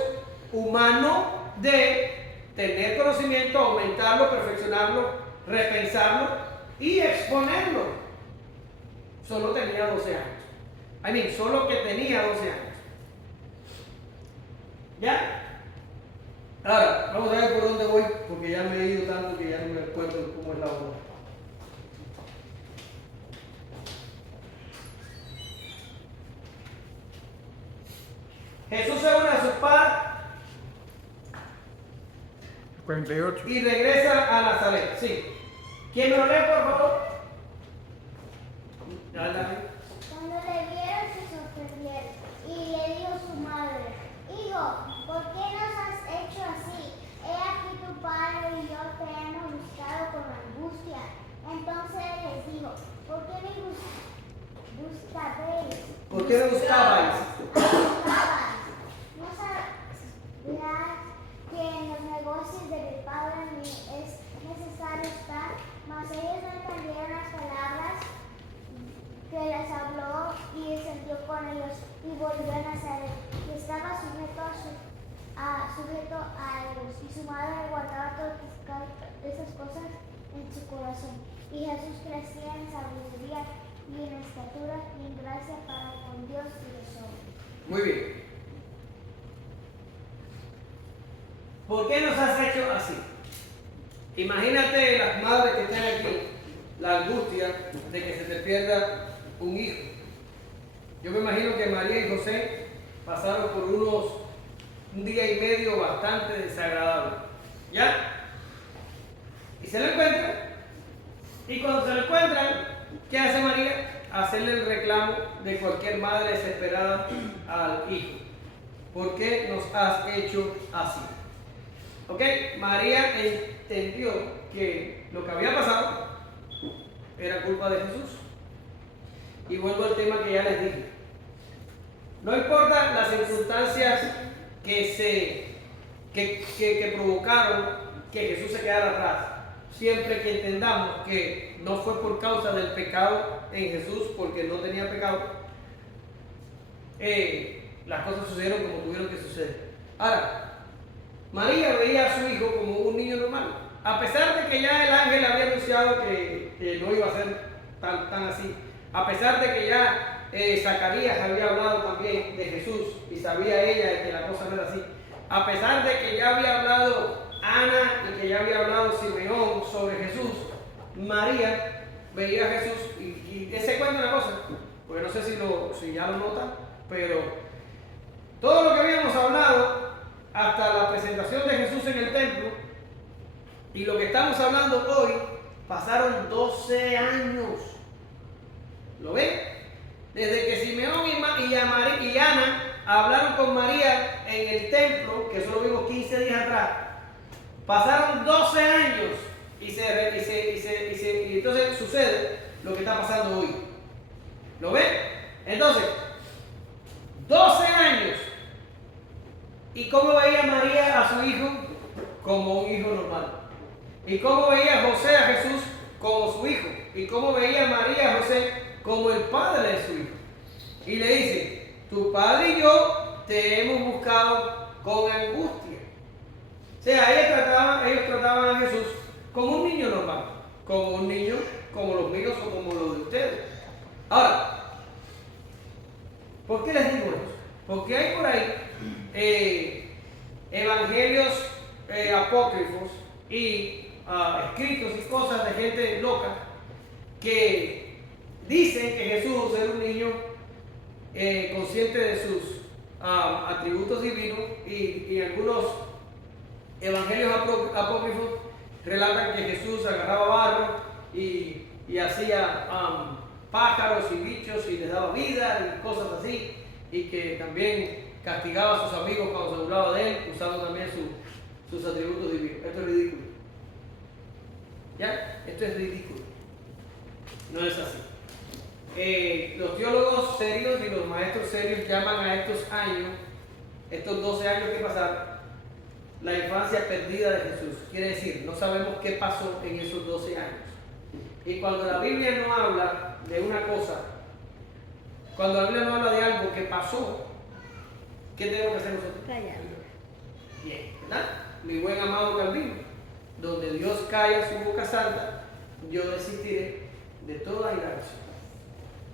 humano de tener conocimiento, aumentarlo, perfeccionarlo, repensarlo y exponerlo. Solo tenía 12 años. Solo que tenía 12 años. ¿Ya? Ahora, vamos a ver por dónde voy, porque ya me he ido tanto que ya no me acuerdo cómo es la obra. Jesús se une a sus padres 48. y regresa a Nazaret. Sí. ¿Quién me lo lee, por favor? Cuando le vieron se sorprendieron y le dijo su madre, hijo, ¿por qué nos has hecho así? He aquí tu padre y yo te hemos buscado con angustia. Entonces él les dijo, ¿por qué me buscabais? ¿Por qué me buscabais? ¿No sabías que en los negocios de mi padre es necesario estar? Mas ellos no entendieron las palabras que les habló y descendió con ellos y volvió a Nazaret, y estaba sujeto a ellos, y su madre guardaba todas esas cosas en su corazón. Y Jesús crecía en sabiduría y en estatura y en gracia para con Dios y los hombres. Muy bien. ¿Por qué nos has hecho así? Imagínate las madres que están aquí, la angustia de que se te pierda un hijo. Yo me imagino que María y José pasaron por un día y medio bastante desagradable. ¿Ya? Y se lo encuentran. Y cuando se lo encuentran, ¿qué hace María? Hacerle el reclamo de cualquier madre desesperada al hijo. ¿Por qué nos has hecho así? ¿Ok? María entendió que lo que había pasado era culpa de Jesús. Y vuelvo al tema que ya les dije. No importa las circunstancias que provocaron que Jesús se quedara atrás, siempre que entendamos que no fue por causa del pecado en Jesús, porque no tenía pecado, las cosas sucedieron como tuvieron que suceder. Ahora, María veía a su hijo como un niño normal, a pesar de que ya el ángel había anunciado que no iba a ser tan así, a pesar de que ya Zacarías había hablado también de Jesús y sabía ella que la cosa no era así, a pesar de que ya había hablado Ana y que ya había hablado Simeón sobre Jesús, María veía a Jesús y se cuenta una cosa, porque no sé si ya lo notan, pero todo lo que habíamos hablado hasta la presentación de Jesús en el templo y lo que estamos hablando hoy, pasaron 12 años. ¿Lo ven? Desde que Simeón y Ana hablaron con María en el templo, que eso lo vimos 15 días atrás, pasaron 12 años y entonces sucede lo que está pasando hoy. ¿Lo ven? Entonces, 12 años. ¿Y cómo veía María a su hijo? Como un hijo normal. ¿Y cómo veía José a Jesús? como su hijo y cómo veía a María y a José como el padre de su hijo. Y le dice, tu padre y yo te hemos buscado con angustia. O sea, ellos trataban a Jesús como un niño normal, como un niño como los míos o como los de ustedes. Ahora, ¿por qué les digo eso? Porque hay por ahí evangelios apócrifos y escritos y cosas de gente loca que dicen que Jesús era un niño consciente de sus atributos divinos y algunos evangelios apócrifos relatan que Jesús agarraba barro y hacía pájaros y bichos y les daba vida y cosas así, y que también castigaba a sus amigos cuando se burlaba de él, usando también sus atributos divinos. Esto es ridículo. ¿Ya? Esto es ridículo. No es así. Los teólogos serios y los maestros serios llaman a estos años, estos 12 años que pasaron, la infancia perdida de Jesús. Quiere decir, no sabemos qué pasó en esos 12 años. Y cuando la Biblia no habla de una cosa, cuando la Biblia no habla de algo que pasó, ¿qué tenemos que hacer nosotros? Callar. Bien, ¿verdad? Mi buen amado Calvino, donde Dios calla su boca santa, yo desistiré de toda indagación.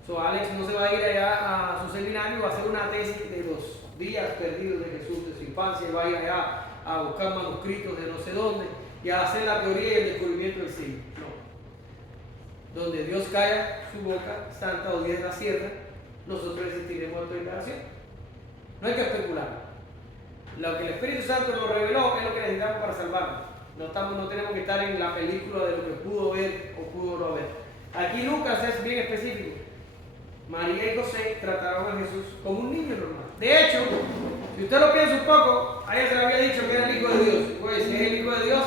Alex no se va a ir allá a su seminario, va a hacer una tesis de los días perdidos de Jesús, de su infancia, va a ir allá a buscar manuscritos de no sé dónde y a hacer la teoría y el descubrimiento del siglo. No. Donde Dios calla su boca santa o Dios la cierra, nosotros resistiremos a toda indagación. No hay que especular. Lo que el Espíritu Santo nos reveló es lo que necesitamos para salvarnos. No tenemos que estar en la película de lo que pudo ver o pudo no ver. Aquí Lucas es bien específico. María y José trataron a Jesús como un niño normal. De hecho, si usted lo piensa un poco, a ella se le había dicho que era el Hijo de Dios. Pues si es el Hijo de Dios,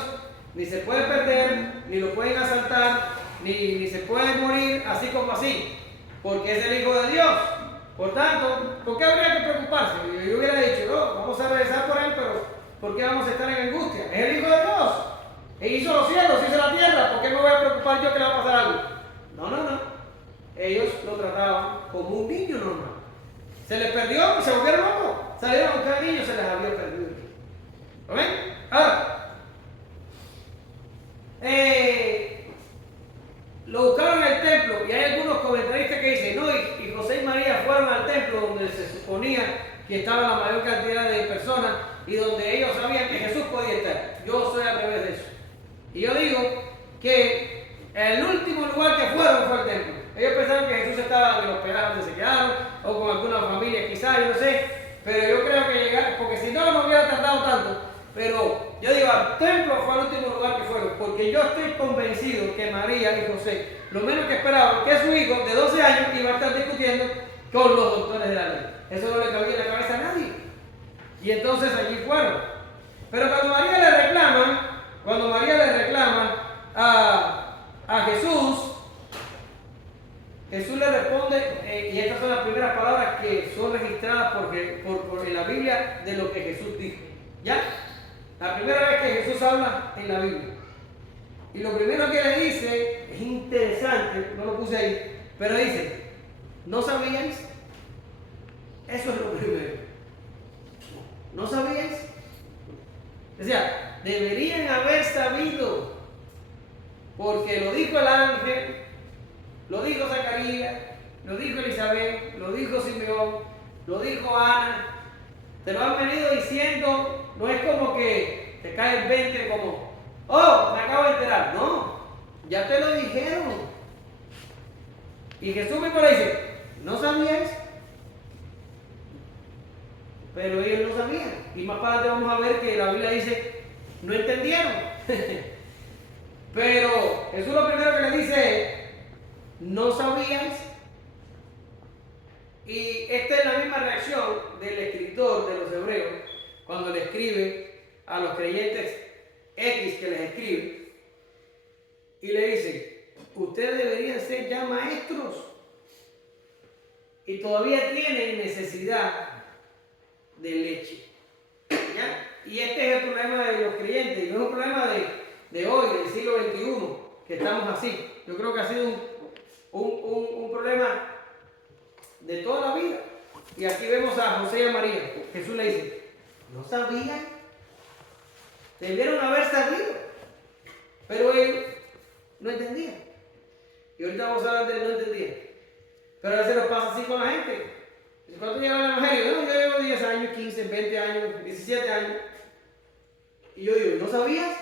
ni se puede perder, ni lo pueden asaltar, ni se puede morir así como así, porque es el Hijo de Dios. Por tanto, ¿por qué habría que preocuparse? Yo hubiera dicho, no, vamos a rezar por él, pero ¿por qué vamos a estar en angustia? Es el Hijo de Dios. Él hizo los cielos, hizo la tierra, ¿por qué me voy a preocupar yo que le va a pasar algo? No. Ellos lo trataban como un niño normal. Se les perdió y se volvieron locos. Salieron a buscar al niño, se les había perdido. ¿Lo ven? Ahora, lo buscaron en el templo y hay algunos comentaristas que dicen, no, y José y María fueron al templo donde se suponía que estaba la mayor cantidad de personas y donde ellos sabían que Jesús podía estar. Yo soy al revés de eso. Y yo digo que el último lugar que fueron fue el templo. Ellos pensaron que Jesús estaba en el hospedaje donde se quedaron, o con alguna familia quizás, yo no sé, pero yo creo que llegar, porque si no, no hubiera tardado tanto. Pero yo digo, al templo fue el último lugar que fueron, porque yo estoy convencido que María y José, lo menos que esperaban, que su hijo de 12 años iba a estar discutiendo con los doctores de la ley. Eso no le cabía en la cabeza a nadie. Y entonces allí fueron. Pero cuando María le reclama a Jesús, Jesús le responde, y estas son las primeras palabras que son registradas en la Biblia de lo que Jesús dijo. ¿Ya? La primera vez que Jesús habla en la Biblia. Y lo primero que le dice es interesante, no lo puse ahí, pero dice, ¿no sabíais? Eso es lo primero. ¿No sabíais? O sea, deberían haber sabido, porque lo dijo el ángel, lo dijo Zacarías, lo dijo Elizabeth, lo dijo Simeón, lo dijo Ana. Te lo han venido diciendo, no es como que te cae el 20 como, oh, me acabo de enterar. No, ya te lo dijeron. Y Jesús mismo le dice, ¿no sabías? Pero ellos no sabían. Y más para adelante vamos a ver que la Biblia dice, no entendieron. Pero Jesús lo primero que le dice es, ¿no sabíais? Y esta es la misma reacción del escritor de los Hebreos cuando le escribe a los creyentes X que les escribe y le dice, ustedes deberían ser ya maestros y todavía tienen necesidad de leche. ¿Ya? Y este es el problema de los creyentes y no es un problema de hoy, del siglo XXI, que estamos así. yo creo que ha sido un problema de toda la vida. Y aquí vemos a José y a María. Jesús le dice, ¿no sabían? Debieron haber sabido. Pero ellos no entendían. Y ahorita vamos a hablar de no entendían. Pero a veces nos pasa así con la gente. ¿Cuánto lleva el evangelio? Yo llevo 10 años, 15, 20 años, 17 años. Y yo digo, ¿no sabías?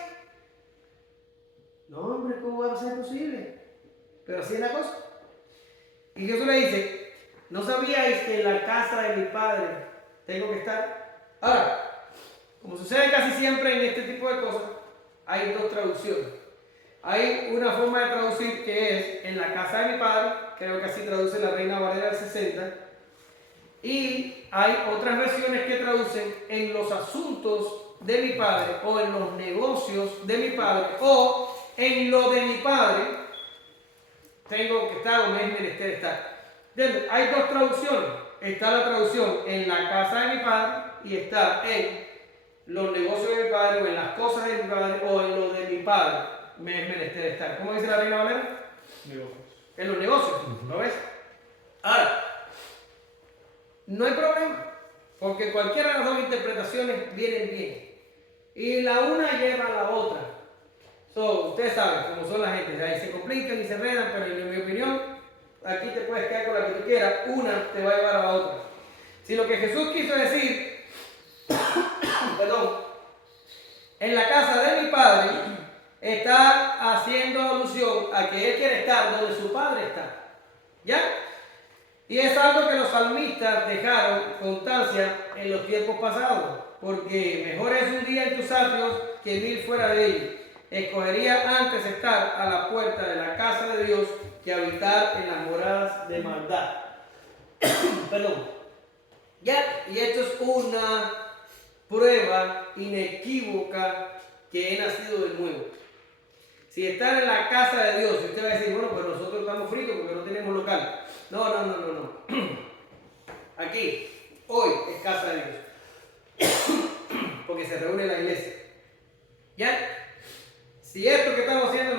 No, hombre, ¿cómo va a ser posible? Pero así es la cosa. Y Jesús le dice, ¿no sabíais que en la casa de mi padre tengo que estar? Ahora, como sucede casi siempre en este tipo de cosas, hay dos traducciones. Hay una forma de traducir que es en la casa de mi padre, creo que así traduce la Reina Valera del 60, y hay otras versiones que traducen en los asuntos de mi padre, o en los negocios de mi padre, o en lo de mi padre, tengo que estar o me es menester estar. Entonces, hay dos traducciones. Está la traducción en la casa de mi padre y está en los negocios de mi padre, o en las cosas de mi padre, o en lo de mi padre me es menester estar. ¿Cómo dice la Reina Valera? Negocios. En los negocios, ¿lo ves? Ahora, no hay problema, porque cualquiera de las dos interpretaciones vienen bien. Y la una lleva a la otra. Ustedes saben cómo son la gente, ahí se complican y se enredan, pero en mi opinión, aquí te puedes quedar con la que tú quieras, una te va a llevar a la otra. Si lo que Jesús quiso decir, perdón, en la casa de mi padre, está haciendo alusión a que él quiere estar donde su padre está. ¿Ya? Y es algo que los salmistas dejaron constancia en los tiempos pasados, porque mejor es un día en tus atrios que 1000 fuera de ellos. Escogería antes estar a la puerta de la casa de Dios que habitar en las moradas de maldad. Perdón. Ya, y esto es una prueba inequívoca que he nacido de nuevo. Si estar en la casa de Dios, usted va a decir, bueno, pues nosotros estamos fritos porque no tenemos local. No. Aquí, hoy es casa de Dios. Porque se reúne la iglesia. ¿Ya? Si esto que estamos haciendo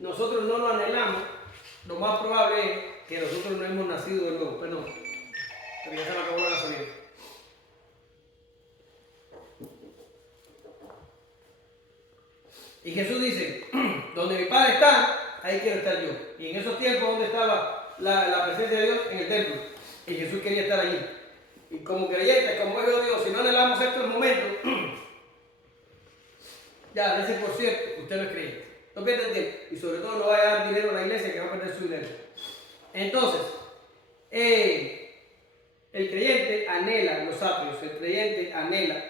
nosotros no lo anhelamos, lo más probable es que nosotros no hemos nacido de nuevo. Perdón, pero ya se me acabó la gasolina. Y Jesús dice, donde mi Padre está, ahí quiero estar yo. Y en esos tiempos, ¿dónde estaba la presencia de Dios? En el templo. Y Jesús quería estar allí. Y como creyentes, como hijos de Dios, si no anhelamos estos momentos, ya, dése por cierto, usted no es creyente. No pierda el tiempo. Y sobre todo no vaya a dar dinero a la iglesia, que va a perder su dinero. Entonces, el creyente anhela los atrios, el creyente anhela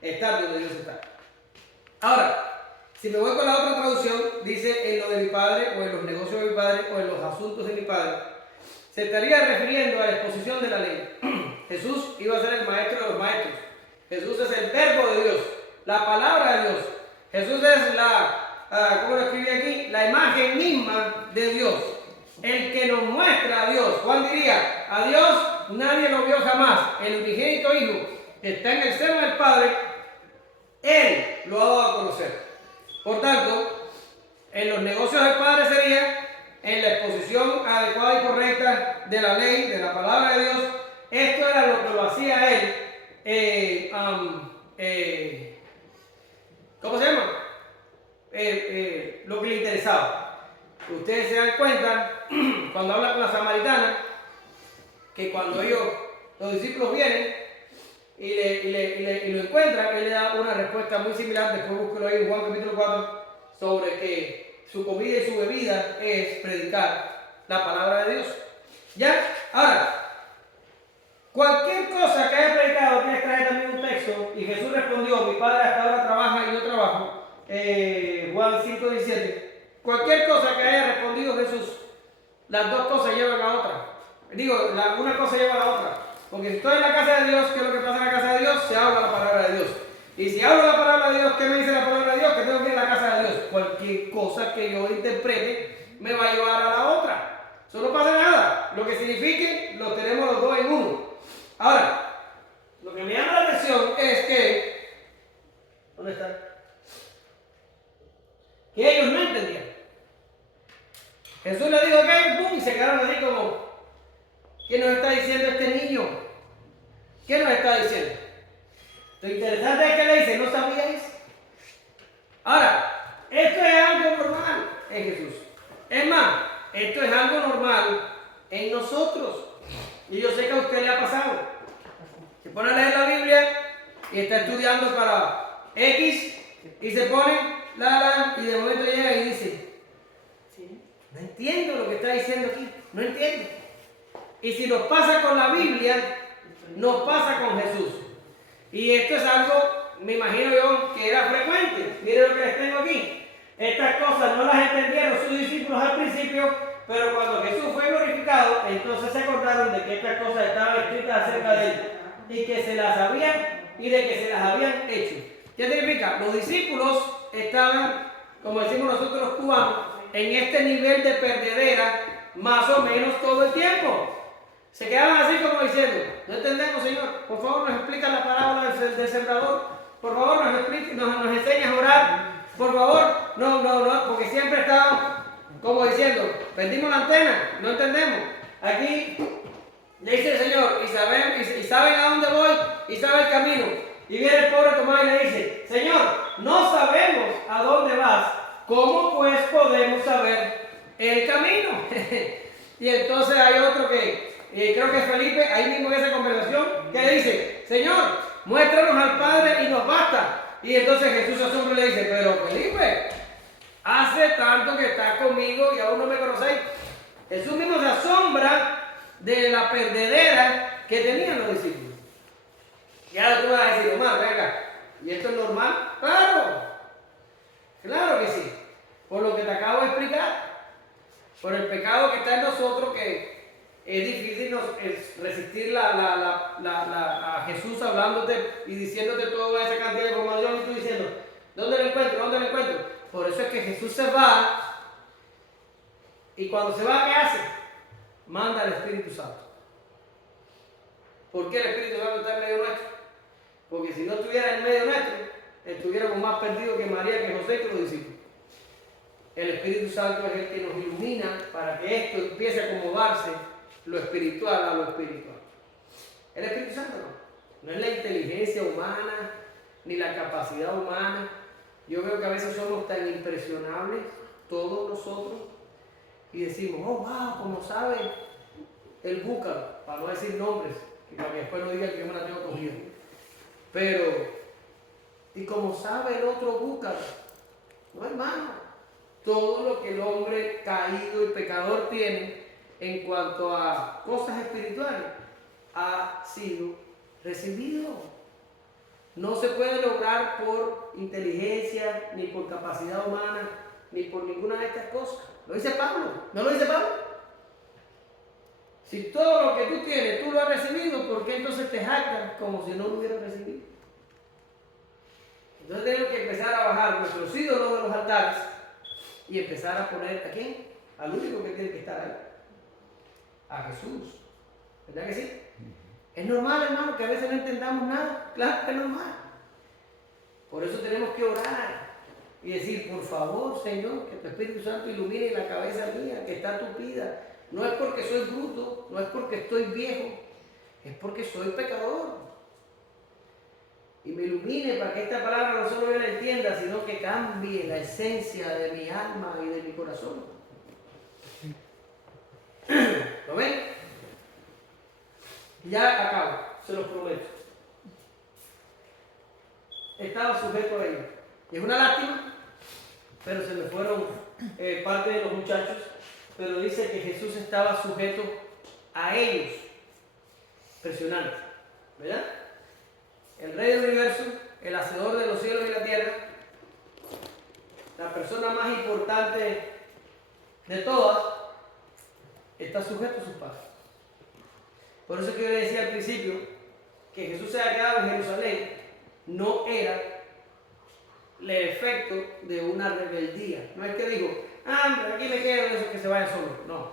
estar donde Dios está. Ahora, si me voy con la otra traducción, dice en lo de mi padre, o en los negocios de mi padre, o en los asuntos de mi padre, se estaría refiriendo a la exposición de la ley. Jesús iba a ser el maestro de los maestros. Jesús es el verbo de Dios, la palabra de Dios. Jesús es ¿cómo lo escribí aquí? La imagen misma de Dios, el que nos muestra a Dios. Juan diría, a Dios nadie lo vio jamás, el unigénito Hijo que está en el seno del Padre, Él lo ha dado a conocer. Por tanto, en los negocios del Padre sería en la exposición adecuada y correcta de la ley, de la palabra de Dios. Esto era lo que lo hacía Él, ¿cómo se llama? Lo que le interesaba. Ustedes se dan cuenta, cuando habla con la samaritana, que cuando los discípulos vienen y lo encuentran, él le da una respuesta muy similar. Después búsquelo ahí en Juan capítulo 4, sobre que su comida y su bebida es predicar la palabra de Dios. ¿Ya? Ahora, cualquier cosa que haya predicado, tienes que traer también un texto. Y Jesús respondió, mi Padre hasta ahora trabaja y yo trabajo. Juan 5:17. Cualquier cosa que haya respondido Jesús, las dos cosas llevan a otra. Digo, una cosa lleva a la otra. Porque si estoy en la casa de Dios, ¿qué es lo que pasa en la casa de Dios? Se habla la palabra de Dios. Y si hablo la palabra de Dios, ¿qué me dice la palabra de Dios? Que tengo que ir a la casa de Dios. Cualquier cosa que yo interprete me va a llevar a la otra. Eso no pasa nada. Lo que signifique, lo tenemos los dos en uno. Ahora, lo que me llama la atención es que... ¿Dónde está? Que ellos no entendían. Jesús le dijo, ok, pum, y se quedaron así como, ¿qué nos está diciendo este niño? ¿Qué nos está diciendo? Lo interesante es que le dice, ¿no sabíais? Ahora, esto es algo normal en Jesús. Es más, esto es algo normal en nosotros. Y yo sé que a usted le ha pasado. Se pone a leer la Biblia y está estudiando para X y se pone y de momento llega y dice, no entiendo lo que está diciendo aquí, no entiendo. Y si nos pasa con la Biblia, nos pasa con Jesús. Y esto es algo, me imagino yo, que era frecuente. Miren lo que les tengo aquí. Estas cosas no las entendieron sus discípulos al principio, pero cuando Jesús fue glorificado, entonces se acordaron de que estas cosas estaban escritas acerca de él y que se las habían y de que se las habían hecho. ¿Qué significa? Los discípulos estaban, como decimos nosotros los cubanos, en este nivel de perdedera más o menos todo el tiempo. Se quedaban así como diciendo, no entendemos, Señor, por favor nos explica la parábola del sembrador, por favor nos enseñas a orar, por favor, no, porque siempre estaban como diciendo, perdimos la antena, no entendemos. Aquí le dice el Señor, y saben a dónde voy, y sabe el camino. Y viene el pobre Tomás y le dice, Señor, no sabemos a dónde vas, ¿cómo pues podemos saber el camino? Y entonces hay otro que, creo que es Felipe, ahí mismo en esa conversación, que le dice, Señor, muéstranos al Padre y nos basta. Y entonces Jesús se asombra y le dice, pero Felipe, hace tanto que estás conmigo y aún no me conocéis. Jesús mismo se asombra de la perdedera que tenían los discípulos. Y ahora tú vas a decir, Omar, venga, ¿y esto es normal? Claro que sí. Por lo que te acabo de explicar. Por el pecado que está en nosotros, que es difícil resistir a Jesús hablándote y diciéndote toda esa cantidad de información y tú diciendo, ¿dónde lo encuentro? ¿Dónde lo encuentro? Por eso es que Jesús se va y cuando se va, ¿qué hace? Manda al Espíritu Santo. ¿Por qué el Espíritu Santo está en medio nuestro? Porque si no estuviera en medio nuestro, estuviéramos más perdidos que María, que José, que los discípulos. El Espíritu Santo es el que nos ilumina para que esto empiece a acomodarse lo espiritual a lo espiritual. El Espíritu Santo no es la inteligencia humana ni la capacidad humana. Yo veo que a veces somos tan impresionables, todos nosotros, y decimos, oh, wow, como sabe el búcaro, para no decir nombres, que para que después no digan que yo me la tengo cogida. Pero, y como sabe el otro búcaro, no, hermano, todo lo que el hombre caído y pecador tiene en cuanto a cosas espirituales ha sido recibido. No se puede lograr por inteligencia, ni por capacidad humana, ni por ninguna de estas cosas. Lo dice Pablo, ¿no lo dice Pablo? Si todo lo que tú tienes, tú lo has recibido, ¿por qué entonces te jactas como si no lo hubieras recibido? Entonces tenemos que empezar a bajar nuestros ídolos de los altares y empezar a poner ¿a quién? Al único que tiene que estar ahí. A Jesús. ¿Verdad que sí? Es normal, hermano, que a veces no entendamos nada. Claro que es normal. Por eso tenemos que orar y decir, por favor, Señor, que tu Espíritu Santo ilumine la cabeza mía, que está tupida. No es porque soy bruto, no es porque estoy viejo, es porque soy pecador. Y me ilumine para que esta palabra no solo yo la entienda, sino que cambie la esencia de mi alma y de mi corazón. ¿Lo ven? Ya acabo, se los prometo. Estaba sujeto a ello. Y es una lástima, pero se me fueron parte de los muchachos, pero dice que Jesús estaba sujeto a ellos. Impresionante, ¿verdad? El Rey del Universo, el Hacedor de los cielos y la tierra, la persona más importante de todas, está sujeto a sus padres. Por eso que yo le decía al principio que Jesús se había quedado en Jerusalén no era el efecto de una rebeldía. No es que dijo, aquí me quedo, eso que se vaya solo. No.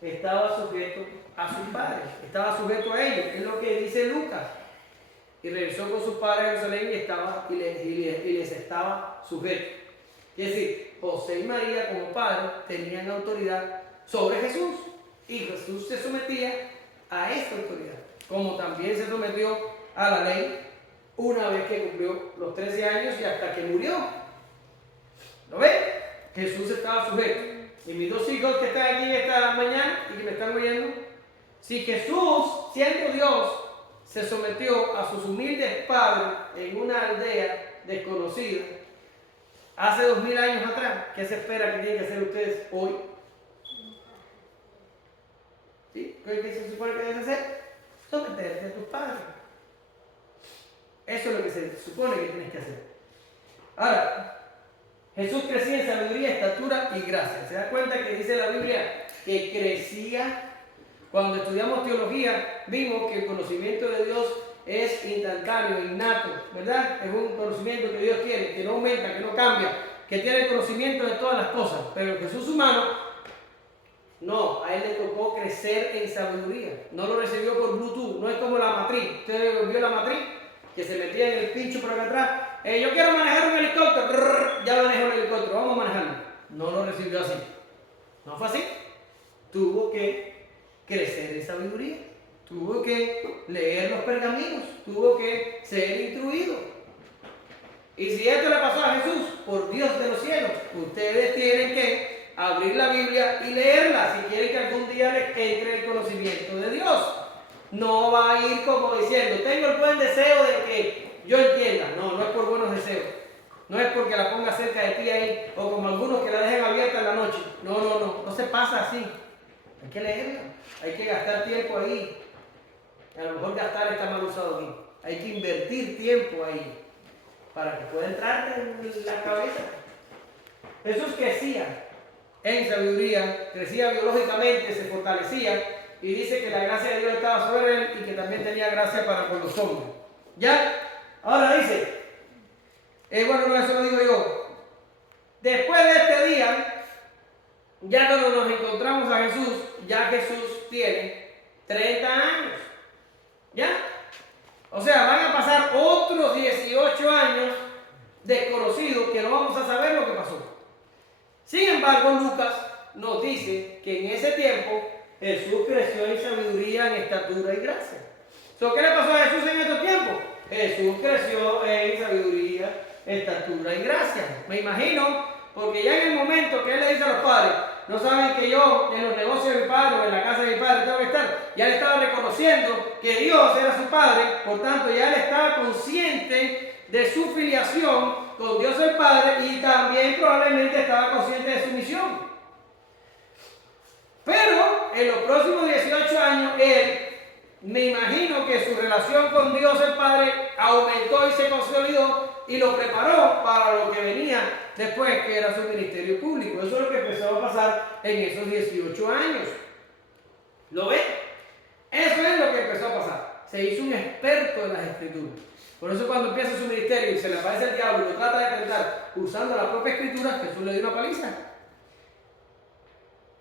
Estaba sujeto a sus padres, estaba sujeto a ellos. Es lo que dice Lucas. Y regresó con sus padres a Jerusalén y les estaba sujeto. Es decir, José y María como padres tenían autoridad sobre Jesús y Jesús se sometía a esta autoridad, como también se sometió a la ley una vez que cumplió los 13 años y hasta que murió. ¿Lo ven? Jesús estaba sujeto. Y mis dos hijos que están aquí esta mañana y que me están oyendo, si Jesús, siendo Dios, se sometió a sus humildes padres en una aldea desconocida hace 2000 años atrás, ¿qué se espera que tienen que hacer ustedes hoy? ¿Sí? ¿Qué se supone que deben hacer? Someterte a tus padres. Eso es lo que se supone que tienes que hacer. Ahora, Jesús crecía en sabiduría, estatura y gracia. ¿Se da cuenta que dice la Biblia que crecía? Cuando estudiamos teología, vimos que el conocimiento de Dios es instantáneo, innato, ¿verdad? Es un conocimiento que Dios tiene, que no aumenta, que no cambia, que tiene conocimiento de todas las cosas. Pero el Jesús humano, no, a él le tocó crecer en sabiduría. No lo recibió por Bluetooth, no es como la matriz. ¿Usted vio la matriz? Que se metía en el pincho por acá atrás. Yo quiero manejar un helicóptero. Ya manejó un helicóptero, vamos a manejarlo. No lo recibió así. No fue así. Tuvo que crecer en sabiduría. Tuvo que leer los pergaminos. Tuvo que ser instruido. Y si esto le pasó a Jesús, por Dios de los cielos, ustedes tienen que abrir la Biblia y leerla si quieren que algún día les entre el conocimiento de Dios. No va a ir como diciendo, tengo el buen deseo de que yo entienda. No, no es por buenos deseos. No es porque la ponga cerca de ti ahí, o como algunos que la dejen abierta en la noche. No se pasa así. Hay que leerla, hay que gastar tiempo ahí. A lo mejor gastar está mal usado aquí. Hay que invertir tiempo ahí, para que pueda entrarte en la cabeza. Jesús crecía en sabiduría, crecía biológicamente, se fortalecía. Y dice que la gracia de Dios estaba sobre él y que también tenía gracia para con los hombres. ¿Ya? Ahora dice, bueno, no, eso lo digo yo. Después de este día, ya cuando nos encontramos a Jesús, ya Jesús tiene 30 años. ¿Ya? O sea, van a pasar otros 18 años desconocidos que no vamos a saber lo que pasó. Sin embargo, Lucas nos dice que en ese tiempo Jesús creció en sabiduría, en estatura y gracia. ¿Qué le pasó a Jesús en estos tiempos? Jesús creció en sabiduría, estatura y gracia. Me imagino, porque ya en el momento que él le dice a los padres, no saben que yo en los negocios de mi padre o en la casa de mi padre tengo que estar, ya él estaba reconociendo que Dios era su padre, por tanto ya él estaba consciente de su filiación con Dios el Padre y también probablemente estaba consciente de su misión. Pero en los próximos 18 años, él, me imagino que su relación con Dios el Padre aumentó y se consolidó y lo preparó para lo que venía después, que era su ministerio público. Eso es lo que empezó a pasar en esos 18 años. ¿Lo ven? Eso es lo que empezó a pasar. Se hizo un experto en las Escrituras. Por eso cuando empieza su ministerio y se le aparece el diablo y lo trata de tentar usando la propia Escritura, Jesús le dio una paliza.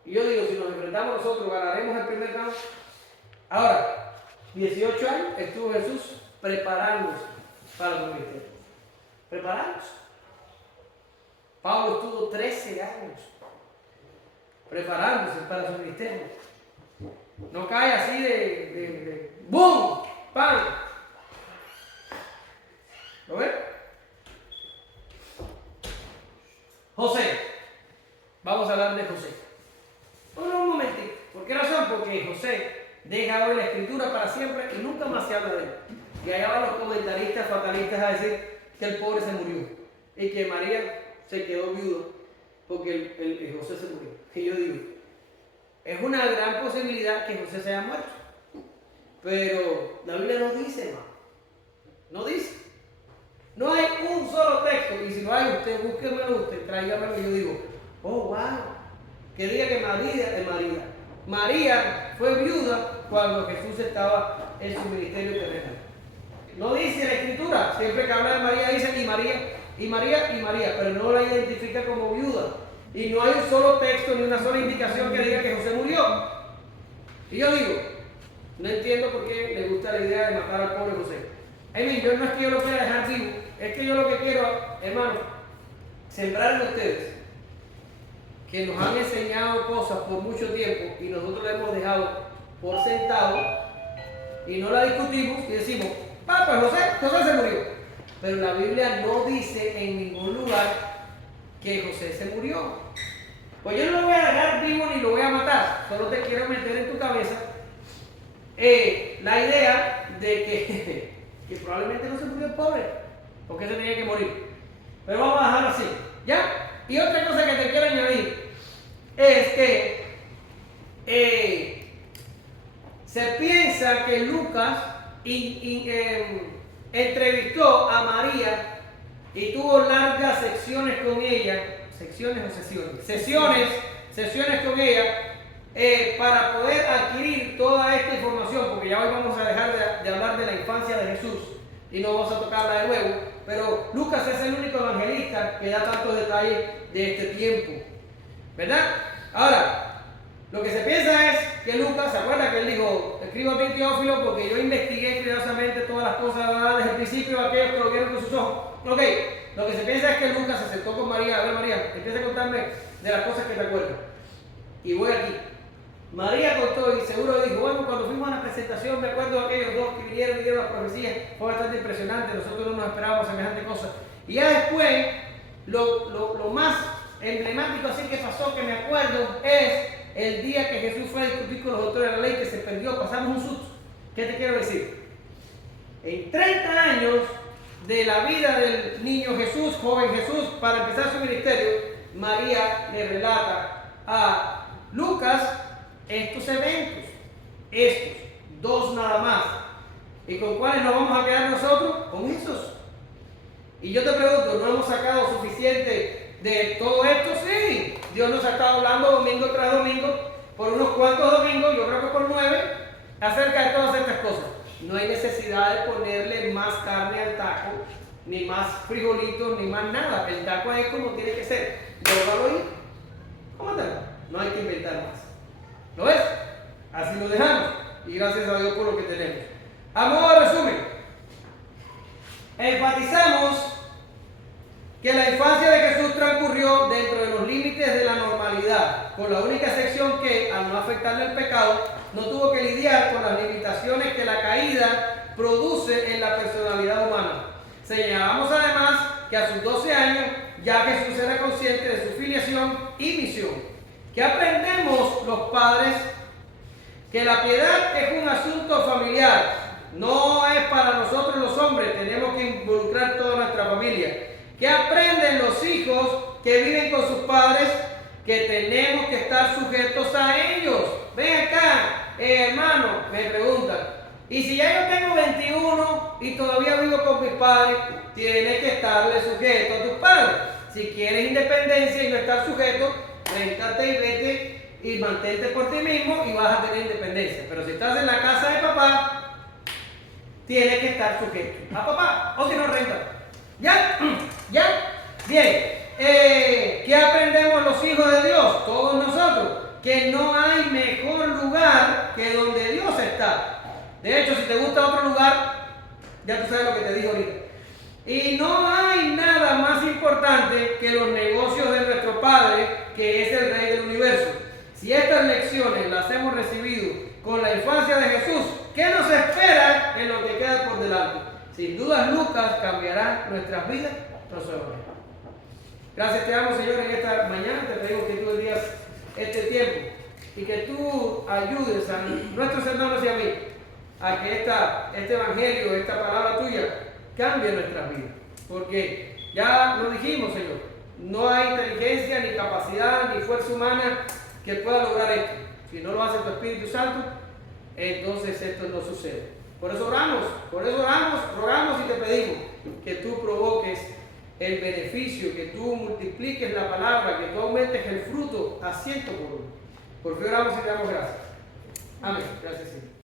Y yo digo, si nos enfrentamos nosotros, ¿ganaremos el primer round? Ahora, 18 años estuvo Jesús preparándose para su ministerio. Preparándose. Pablo estuvo 13 años preparándose para su ministerio. No cae así de ¡boom! ¡Pam! ¿Lo ven? José. Vamos a hablar de José. Un momentito. ¿Por qué razón? Porque José deja hoy la escritura para siempre y nunca más se habla de él. Y allá van los comentaristas fatalistas a decir que el pobre se murió y que María se quedó viuda porque el José se murió. Y yo digo, es una gran posibilidad que José se haya muerto. Pero la Biblia no dice, hermano. No dice. No hay un solo texto. Y si lo hay, usted búsquemelo, usted tráigamelo. Y yo digo, oh, wow. Que diga que María fue viuda cuando Jesús estaba en su ministerio terrenal. No dice la Escritura. Siempre que habla de María dice y María, pero no la identifica como viuda. Y no hay un solo texto ni una sola indicación que diga que José murió. Y yo digo, no entiendo por qué le gusta la idea de matar al pobre José. Yo no es que yo lo quiera dejar vivo, es que yo lo que quiero, hermano, sembrar en ustedes que nos han enseñado cosas por mucho tiempo y nosotros la hemos dejado por sentado y no la discutimos y decimos, pues José se murió. Pero la Biblia no dice en ningún lugar que José se murió. Pues yo no lo voy a dejar vivo ni lo voy a matar, solo te quiero meter en tu cabeza la idea de que probablemente no se murió el pobre, porque se tenía que morir. Pero vamos a dejarlo así, ¿ya? Y otra cosa que te quiero añadir es que se piensa que Lucas entrevistó a María y tuvo largas secciones con ella, sesiones con ella para poder adquirir toda esta información, porque ya hoy vamos a dejar de hablar de la infancia de Jesús y no vamos a tocarla de nuevo, pero Lucas es el único evangelista que da tantos detalles de este tiempo, ¿verdad? Ahora, lo que se piensa es que Lucas, ¿se acuerda que él dijo, escribo a ti Teófilo porque yo investigué cuidadosamente todas las cosas desde el principio, aquellos que lo vieron con sus ojos? Ok, lo que se piensa es que Lucas se sentó con María. A ver, María, empieza a contarme de las cosas que te acuerdas. Y voy aquí. María contó y seguro dijo, bueno, cuando fuimos a la presentación me acuerdo de aquellos dos que vinieron y dieron las profecías, fue bastante impresionante, nosotros no nos esperábamos semejante cosa. Y ya después, lo más emblemático así que pasó, que me acuerdo, es el día que Jesús fue a discutir con los doctores de la ley, que se perdió, pasamos un susto. ¿Qué te quiero decir? En 30 años de la vida del niño Jesús, joven Jesús, para empezar su ministerio, María le relata a Lucas estos eventos, estos, dos nada más. ¿Y con cuáles nos vamos a quedar nosotros? Con esos. Y yo te pregunto, ¿no hemos sacado suficiente de todo esto? Sí, Dios nos ha estado hablando domingo tras domingo, por unos cuantos domingos, yo creo que por 9, acerca de todas estas cosas. No hay necesidad de ponerle más carne al taco, ni más frijolitos, ni más nada. El taco es como tiene que ser. Déjalo ir, cómatelo. No hay que inventar más. ¿Lo ves? Así lo dejamos. Y gracias a Dios por lo que tenemos. A modo de resumen, enfatizamos que la infancia de Jesús transcurrió dentro de los límites de la normalidad, con la única excepción que, al no afectarle el pecado, no tuvo que lidiar con las limitaciones que la caída produce en la personalidad humana. Señalamos además que a sus 12 años ya Jesús era consciente de su filiación y misión. ¿Qué aprendemos los padres? Que la piedad es un asunto familiar, no es para nosotros los hombres, tenemos que involucrar toda nuestra familia. ¿Qué aprenden los hijos que viven con sus padres? Que tenemos que estar sujetos a ellos. Ven acá, hermano, me preguntan, y si ya yo tengo 21 y todavía vivo con mis padres, tienes que estarle sujeto a tus padres. Si quieres independencia y no estar sujeto, réntate y vete y mantente por ti mismo y vas a tener independencia. Pero si estás en la casa de papá, tienes que estar sujeto a papá, o si no, renta. ¿Ya? ¿Ya? Bien. ¿Qué aprendemos los hijos de Dios? Todos nosotros. Que no hay mejor lugar que donde Dios está. De hecho, si te gusta otro lugar, ya tú sabes lo que te digo ahorita. Y no hay nada más importante que los negocios de nuestro Padre, que es el Rey del Universo. Si estas lecciones las hemos recibido con la infancia de Jesús, ¿qué nos espera en lo que queda por delante? Sin dudas, Lucas cambiará nuestras vidas nosotros. Gracias te amo, Señor, en esta mañana. Te pedimos que tú bendigas este tiempo y que tú ayudes a nuestros hermanos y a mí a que este evangelio, esta palabra tuya, cambie nuestras vidas. Porque ya lo dijimos, Señor, no hay inteligencia, ni capacidad, ni fuerza humana que pueda lograr esto. Si no lo hace tu Espíritu Santo, entonces esto no sucede. Por eso oramos, rogamos y te pedimos que tú provoques el beneficio, que tú multipliques la palabra, que tú aumentes el fruto a 100 por uno. Por fin oramos y te damos gracias. Amén. Gracias, Señor.